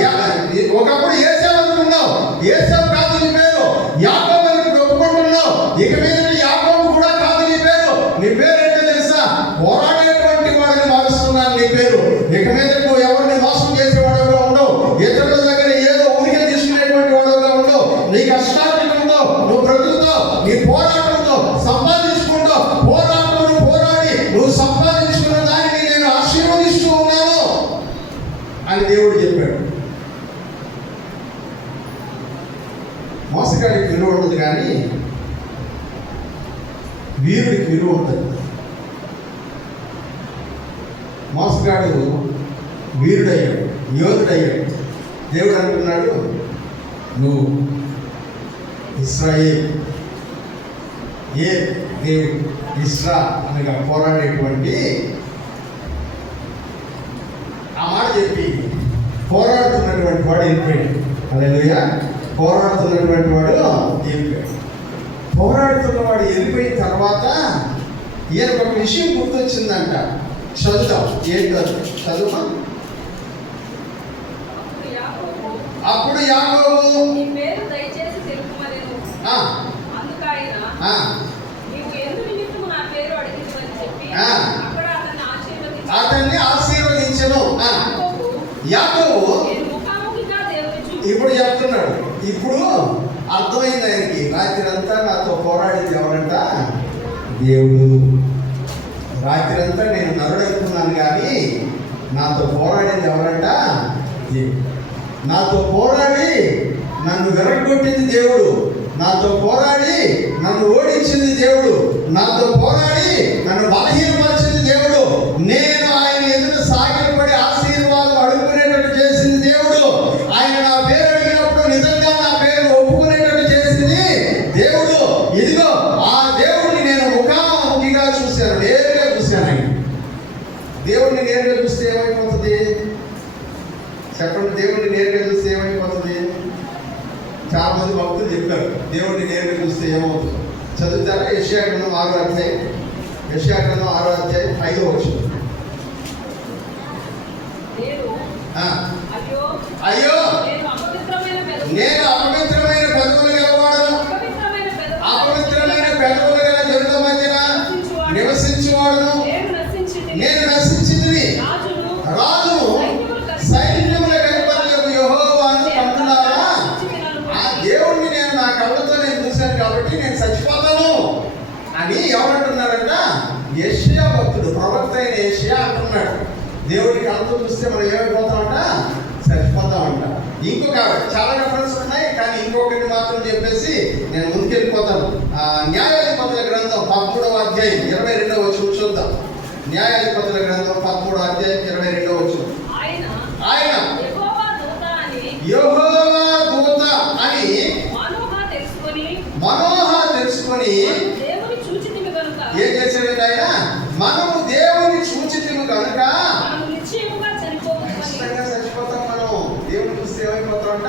ఒకప్పుడు ఏసావు అనుకున్నావు, ఏసావు కాదు నీ పేరు, యాకోబు అని ఒప్పుకుంటున్నావు. ఇక మీదట యాకోబు కూడా కాదు నీ పేరు, నీ పేరు ఏంటో తెలుసా? పోరాడేటువంటి వాడిని మారుస్తున్నాను నీ పేరు. ఇక మీద నువ్వు ఎవరిని మోసం చేసేవాడుగా ఉండవు, ఇతరుల దగ్గర ఏదో ఊరికే తీసుకునేటువంటి వాడుగా ఉండవు. నీ కష్టార్జితంతో నువ్వు బ్రతుకుతో, నీ పోరాటంతో సంపాదించుకుంటూ పోరాటంలో పోరాడి నువ్వు సంపాదించుకున్న దానిని నేను ఆశీర్వదిస్తూ ఉన్నాను అని దేవుడు చెప్పాడు. మోసగాడికి విలువ ఉండదు కానీ వీరుడికి విలువ ఉంటుంది. మోసగాడు వీరుడయ్యాడు, యోధుడయ్యాడు. దేవుడు అంటున్నాడు, నువ్వు ఇశ్రాయేల్, ఏ దేవుడు ఇస్రా అనగా పోరాడేటువంటి ఆ మాట చెప్పి పోరాడుతున్నటువంటి వాడు వెళ్ళిపోయాడు. హల్లెలూయా. పోరాడుతున్నటువంటి వాడు వెళ్ళిపోయాడు. పోరాడుతున్నవాడు వెళ్ళిపోయిన తర్వాత ఈయనకు ఒక విషయం గుర్తొచ్చిందంట. చదువుతాం, ఏంటో చదువు. అప్పుడు యాకోబు అతన్ని ఆశీర్వదించను. యాకోబు ఇప్పుడు చెప్తున్నాడు, ఇప్పుడు అర్థమైంది ఆయనకి. రాత్రి అంతా నాతో పోరాడింది ఎవరంట? దేవుడు. రాత్రి అంతా నేను నరుడు అనుకున్నాను కానీ నాతో పోరాడింది ఎవరంట? దేవుడు. నాతో పోరాడి నన్ను వెరగొట్టింది దేవుడు, నాతో పోరాడి నన్ను ఓడించింది దేవుడు, నాతో పోరాడి నన్ను బలహీనపరిచింది దేవుడు, నేను ఆయన ఎదుట సాగిలపడి ఆశీర్వాదం అడుగుకునేటట్టు చేసింది దేవుడు, ఆయన నా పేరు అడిగినప్పుడు నిజంగా నా పేరు ఒప్పుకునేటట్టు చేసింది దేవుడు. ఇదిగో ఆ దేవుడిని నేను ముఖాముఖిగా చూశాను, నేరుగా చూశాను. ఆయన దేవుడిని నేరుగా చూస్తే ఏమైపోతుంది చెప్పండి? దేవుడిని నేరుగా చూస్తే ఏమైపోతుంది? చాలా మంది భక్తులు చెప్పారు దేవుడిని నేరుగా చూస్తే ఏమవుతుంది. చదువుతారా? యెషయా గ్రంథం 6వ అధ్యాయం, యెషయా గ్రంథం 6వ అధ్యాయం 5వ వచనం. అయ్యో నేను అపవిత్రమైన పెదవులు గలవాడను, అపవిత్రమైన పెదవులు గల జనుల మధ్యన నివసించువాడును, నేను నశించింది రాజును సైన్యముల గణపతులకు యెహోవాను అంటున్నారా? ఆ దేవుణ్ణి నేను నా కళ్ళతో నేను చూశాను కాబట్టి నేను చచ్చిపోతాను అని ఎవరంటున్నారంట? యెషయా భక్తుడు, ప్రవక్త అయిన యెషయా అంటున్నాడు. దేవుడి కళ్ళతో చూస్తే మనం ఏమైపోతామంట? చచ్చిపోతామంట. ఇంకొక చాలా రెఫరెన్స్ ఉన్నాయి కానీ ఇంకొకటి మాత్రం చెప్పేసి నేను ముందుకెళ్ళిపోతాను. న్యాయాధిపతుల గ్రంథం 13వ అధ్యాయం 22వ వచనం చూద్దాం. న్యాయాధిపతుల గ్రంథం 13వ అధ్యాయం 22వ వచనం. ఆయన యెహోవా దూత అని మనోహ తెలుసుకొని ఏం చేశాడంటే ఆయన? మనము దేవుని చూచితిము కనుక ఖచ్చితంగా చచ్చిపోతాం మనం. ఏమైపోతామంట,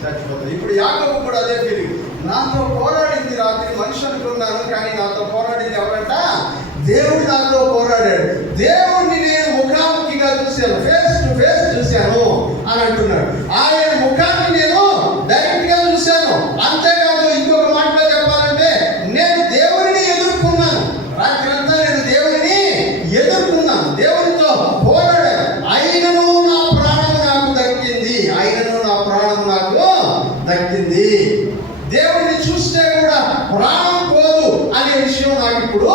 చచ్చిపోతాం. ఇప్పుడు యాకోబు కూడా అదే ఫీలింగ్. నాతో పోరాడింది రాత్రి మనిషి అనుకున్నాను, కానీ నాతో పోరాడింది ఎవరంట, దేవుడు నాతో పోరాడాడు. దేవుడిని నేను ముఖాముఖిగా చూశాను, ఫేస్ టు ఫేస్ చూశాను అని అంటున్నాడు. ఆయన ముఖాన్ని నేను డైరెక్ట్ గా చూశాను. అంతేకాదు, ఇంకొక మాటలో చెప్పాలంటే నేను దేవుడిని ఎదుర్కొన్నాను. రాత్రి అంతా నేను దేవుడిని ఎదుర్కొన్నాను, దేవుడితో పోరాడాను. అయినను నా ప్రాణం నాకు దక్కింది, అయినను నా ప్రాణం నాకు దక్కింది. దేవుడిని చూస్తే కూడా ప్రాణం పోదు అనే విషయం నాకు ఇప్పుడు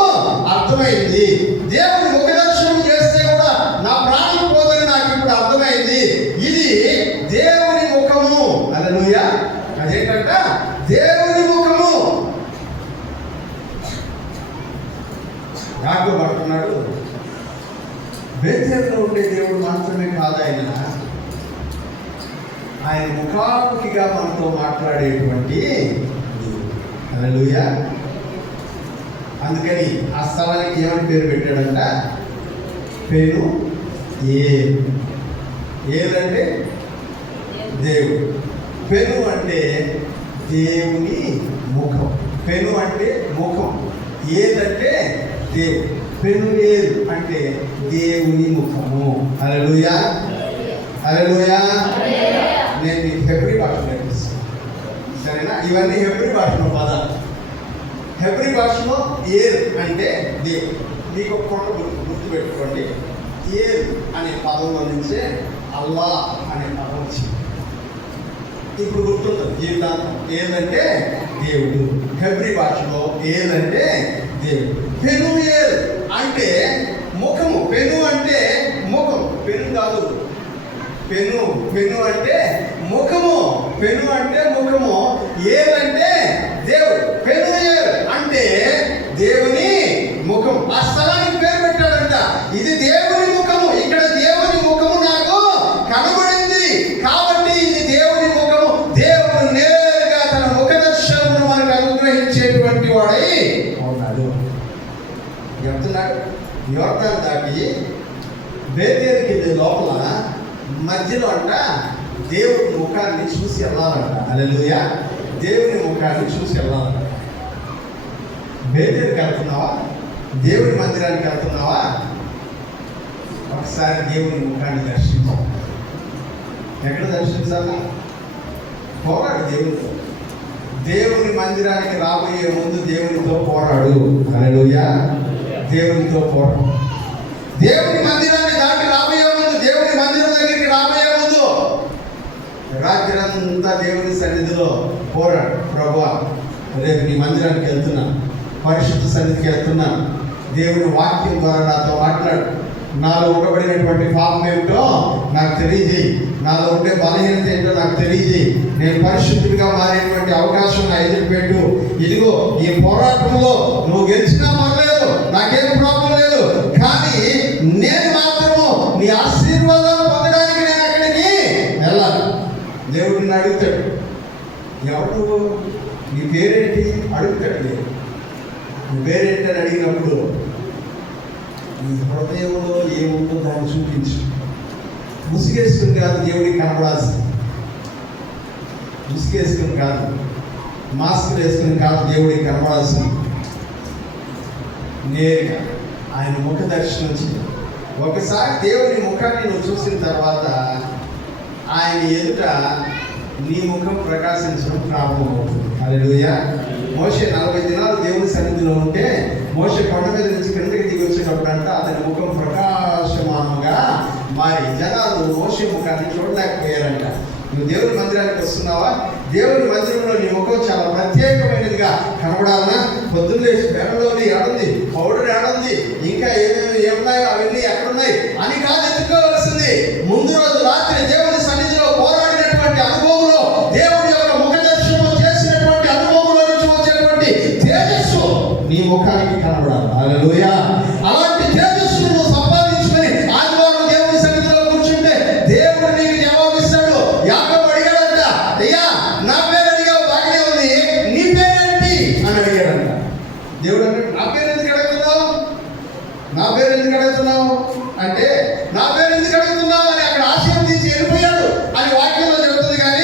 అర్థమైంది. దేవుని ముఖ దర్శనం చేస్తే కూడా నా ప్రాణం పోదని నాకు ఇప్పుడు అర్థమైంది. ఇది దేవుని ముఖము. హల్లెలూయా. అదేంటంట, దేవుని ముఖము. యాకోబు అంటున్నాడు, బేతేలులో ఉండే దేవుడు మాత్రమే కాదు, ఆయన ముఖాముఖిగా మనతో మాట్లాడేటువంటి. హల్లెలూయా. అందుకని ఆ స్థలానికి ఏమని పేరు పెట్టాడంట, పెను ఏదంటే దేవుడు. పెను అంటే దేవుని ముఖం. పెను అంటే ముఖం, ఏదంటే దేవుడు. పెను ఏదు అంటే దేవుని ముఖము. హల్లెలూయా, హల్లెలూయా. నేను మీకు హెబ్రీ భాష నేర్పిస్తాను, సరేనా? ఇవన్నీ హెబ్రీ భాషలో పదాలు. హెబ్రీ భాషలో ఏర్ అంటే దేవుడు. మీకు ఒక కొండ గుర్తుపెట్టుకోండి. ఏర్ అనే పదంలో నుంచే అల్లా అనే పదం వచ్చింది. ఇప్పుడు గుర్తుంటుంది జీవితాంతం. ఏదంటే దేవుడు. హెబ్రీ భాషలో ఏదంటే దేవుడు. పెను ఏర్ అంటే ముఖము. పెను అంటే ముఖం, పెను కాదు. పెను అంటే ముఖము. పెను అంటే ముఖము, ఏదంటే దేవుడు. పెను అంటే దేవుని ముఖం. ఆ స్థలానికి పేరు పెట్టాడంట, ఇది దేవుని ముఖము. ఇక్కడ దేవుని ముఖము నాకు కనబడింది కాబట్టి ఇది దేవుని ముఖము. దేవుడు నేరుగా తన ముఖ దర్శనమును మనకు అనుగ్రహించేటువంటి వాడై ఉన్నాడు. చెప్తున్నాడు, యోర్దాను దాటి బేతేలుకి లోపల మధ్యలో అంట దేవుని ముఖాన్ని చూసి వెళ్ళాలంట. హల్లెలూయా. దేవుని ముఖాన్ని చూసి వెళ్ళాలంట. బేతేలుకి వెళ్తున్నావా, దేవుని మందిరానికి వెళ్తున్నావా, ఒకసారి దేవుని ముఖాన్ని దర్శించు. ఎక్కడ దర్శించాలా? పోరాడు దేవునితో. దేవుని మందిరానికి రాబోయే ముందు దేవునితో పోరాడు. హల్లెలూయా. దేవునితో పోరాడు. దేవుని మందిరాన్ని దాటి రాబోయే ముందు, దేవుని మందిరం దగ్గరికి రాబోయే ముందు రాత్రి అంతా దేవుని సన్నిధిలో పోరాడు. ప్రభువా, రేపు నీ మందిరానికి వెళ్తున్నాను, పరిశుద్ధ సన్నిధికి వెళ్తున్నాను, దేవుని వాక్యం ద్వారా నాతో మాట్లాడు. నాలో ఉండబడినటువంటి పాపం ఏమిటో నాకు తెలియజేయి, నాలో ఉండే బలహీనత ఏంటో నాకు తెలియజేయి. నేను పరిశుద్ధుడిగా మారేటువంటి అవకాశం నా ఎదురు పెట్టు. ఇదిగో ఈ పోరాటంలో నువ్వు గెలిచినా పర్లేదు, నాకేం ప్రాబ్లం లేదు, కానీ నేను మాత్రము నీ ఆశీర్వాదాలు పొందడానికి నేను అక్కడికి వెళ్ళాలి. దేవుడిని అడుగుతాడు, ఎవరు నీ పేరేంటి అడుగుతాడు. లేదు నీ పేరేంటి అని అడిగినప్పుడు నీ హృదయంలో ఏముందో దాన్ని చూపించు. ముసుగేసుకుని కాదు దేవుడికి కనపడాల్సింది, ముసుగేసుకుని కాదు, మాస్క్ వేసుకుని కాదు దేవుడికి కనపడాల్సింది. నేరుగా ఆయన ముఖ దర్శనం చేయి. ఒకసారి దేవుని ముఖాన్ని నువ్వు చూసిన తర్వాత ఆయన ఎదుట నీ ముఖం ప్రకాశించడం ప్రారంభమవుతుంది. హల్లెలూయా. మోషే 40 దినాలు దేవుని సన్నిధిలో ఉంటే మోషే కొండ మీద నుంచి కిందకి దిగి వచ్చేటప్పుడు అంట అతని ముఖం ప్రకాశమానంగా మారి జనాలు మోషే ముఖాన్ని చూడలేకపోయారంట. నువ్వు దేవుని మందిరానికి వస్తున్నావా, దేవుని మందిరంలో నీ ముఖం చాలా ప్రత్యేకమైనదిగా కనబడాలన్నా పొద్దున్న లేచి బెడలోని ఏడుంది, పౌడర్ ఏడుంది, ఇంకా ఏమున్నాయో అవన్నీ ఎక్కడున్నాయి అని కాదు ఎత్తుకోవాల్సింది. ముందు రోజు రాత్రి దేవుని సన్నిధిలో పోరాడినటువంటి అనుభవంలో, దేవుని యొక్క ముఖ దర్శనం చేసినటువంటి అనుభవంలో నుంచి వచ్చేటువంటి తేజస్సు నీ ముఖానికి కనబడాలి. హల్లెలూయా. అలాంటి తేజస్సును నువ్వు సంపాదించుకొని ఆదివారం దేవుని సన్నిధిలో కూర్చుంటే దేవుడు నీకు జవాబిస్తాడు. యాకోబు అడిగాడంట, అయ్యా నా పేరు అడిగావు బాగానే ఉంది, నీ పేరేంటి అని అడిగాడంట. దేవుడు అంటే నా పేరు ఎందుకు అడుగుతున్నావు, నా పేరు ఎందుకు అడుగుతున్నావు అంటే నా పేరు ఎందుకు అడుగుతున్నావు అని అక్కడ ఆశీర్వదించి వెళ్ళిపోయాడు అని వాక్యంలో చెబుతుంది. కానీ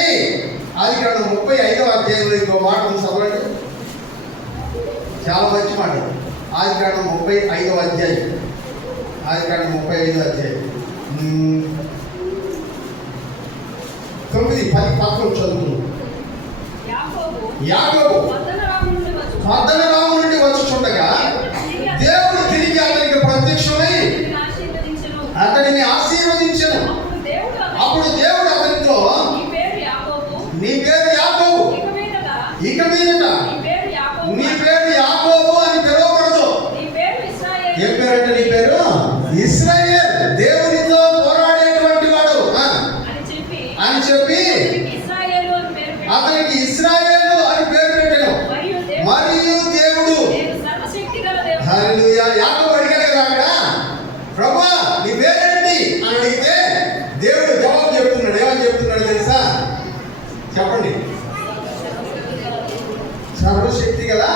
35వ అధ్యాయం. ఆదికాండం 35వ అధ్యాయం 9, 10 పక్కన చదువు. యాకోబు పద్దనరాము నుండి వచ్చుచుండగా దేవుడు తిరిగి అతనికి ప్రత్యక్షమై అతడిని ఆశీర్వదించెను. అప్పుడు దేవుడు అతనితో, నీ పేరు యాకోబు, ఇక మీదట నీ పేరు యాకోబు అని పిలువబడదు. ఏం పేరంటే నీ పేరు ఇశ్రాయేల్, దేవునితో పోరాడేటువంటి వాడు అని చెప్పి అతనికి ఇశ్రాయేలు అని పేరు పెట్టాను. మరియు దేవుడు, హల్లెలూయా. యాకోబు అడిగాడు కదా అక్కడ, ప్రభువా నీ పేరేంటి అని అడిగితే దేవుడు జవాబు చెప్తున్నాడు. ఏమని చెప్తున్నాడు తెలుసా? చెప్పండి. సర్వశక్తి గల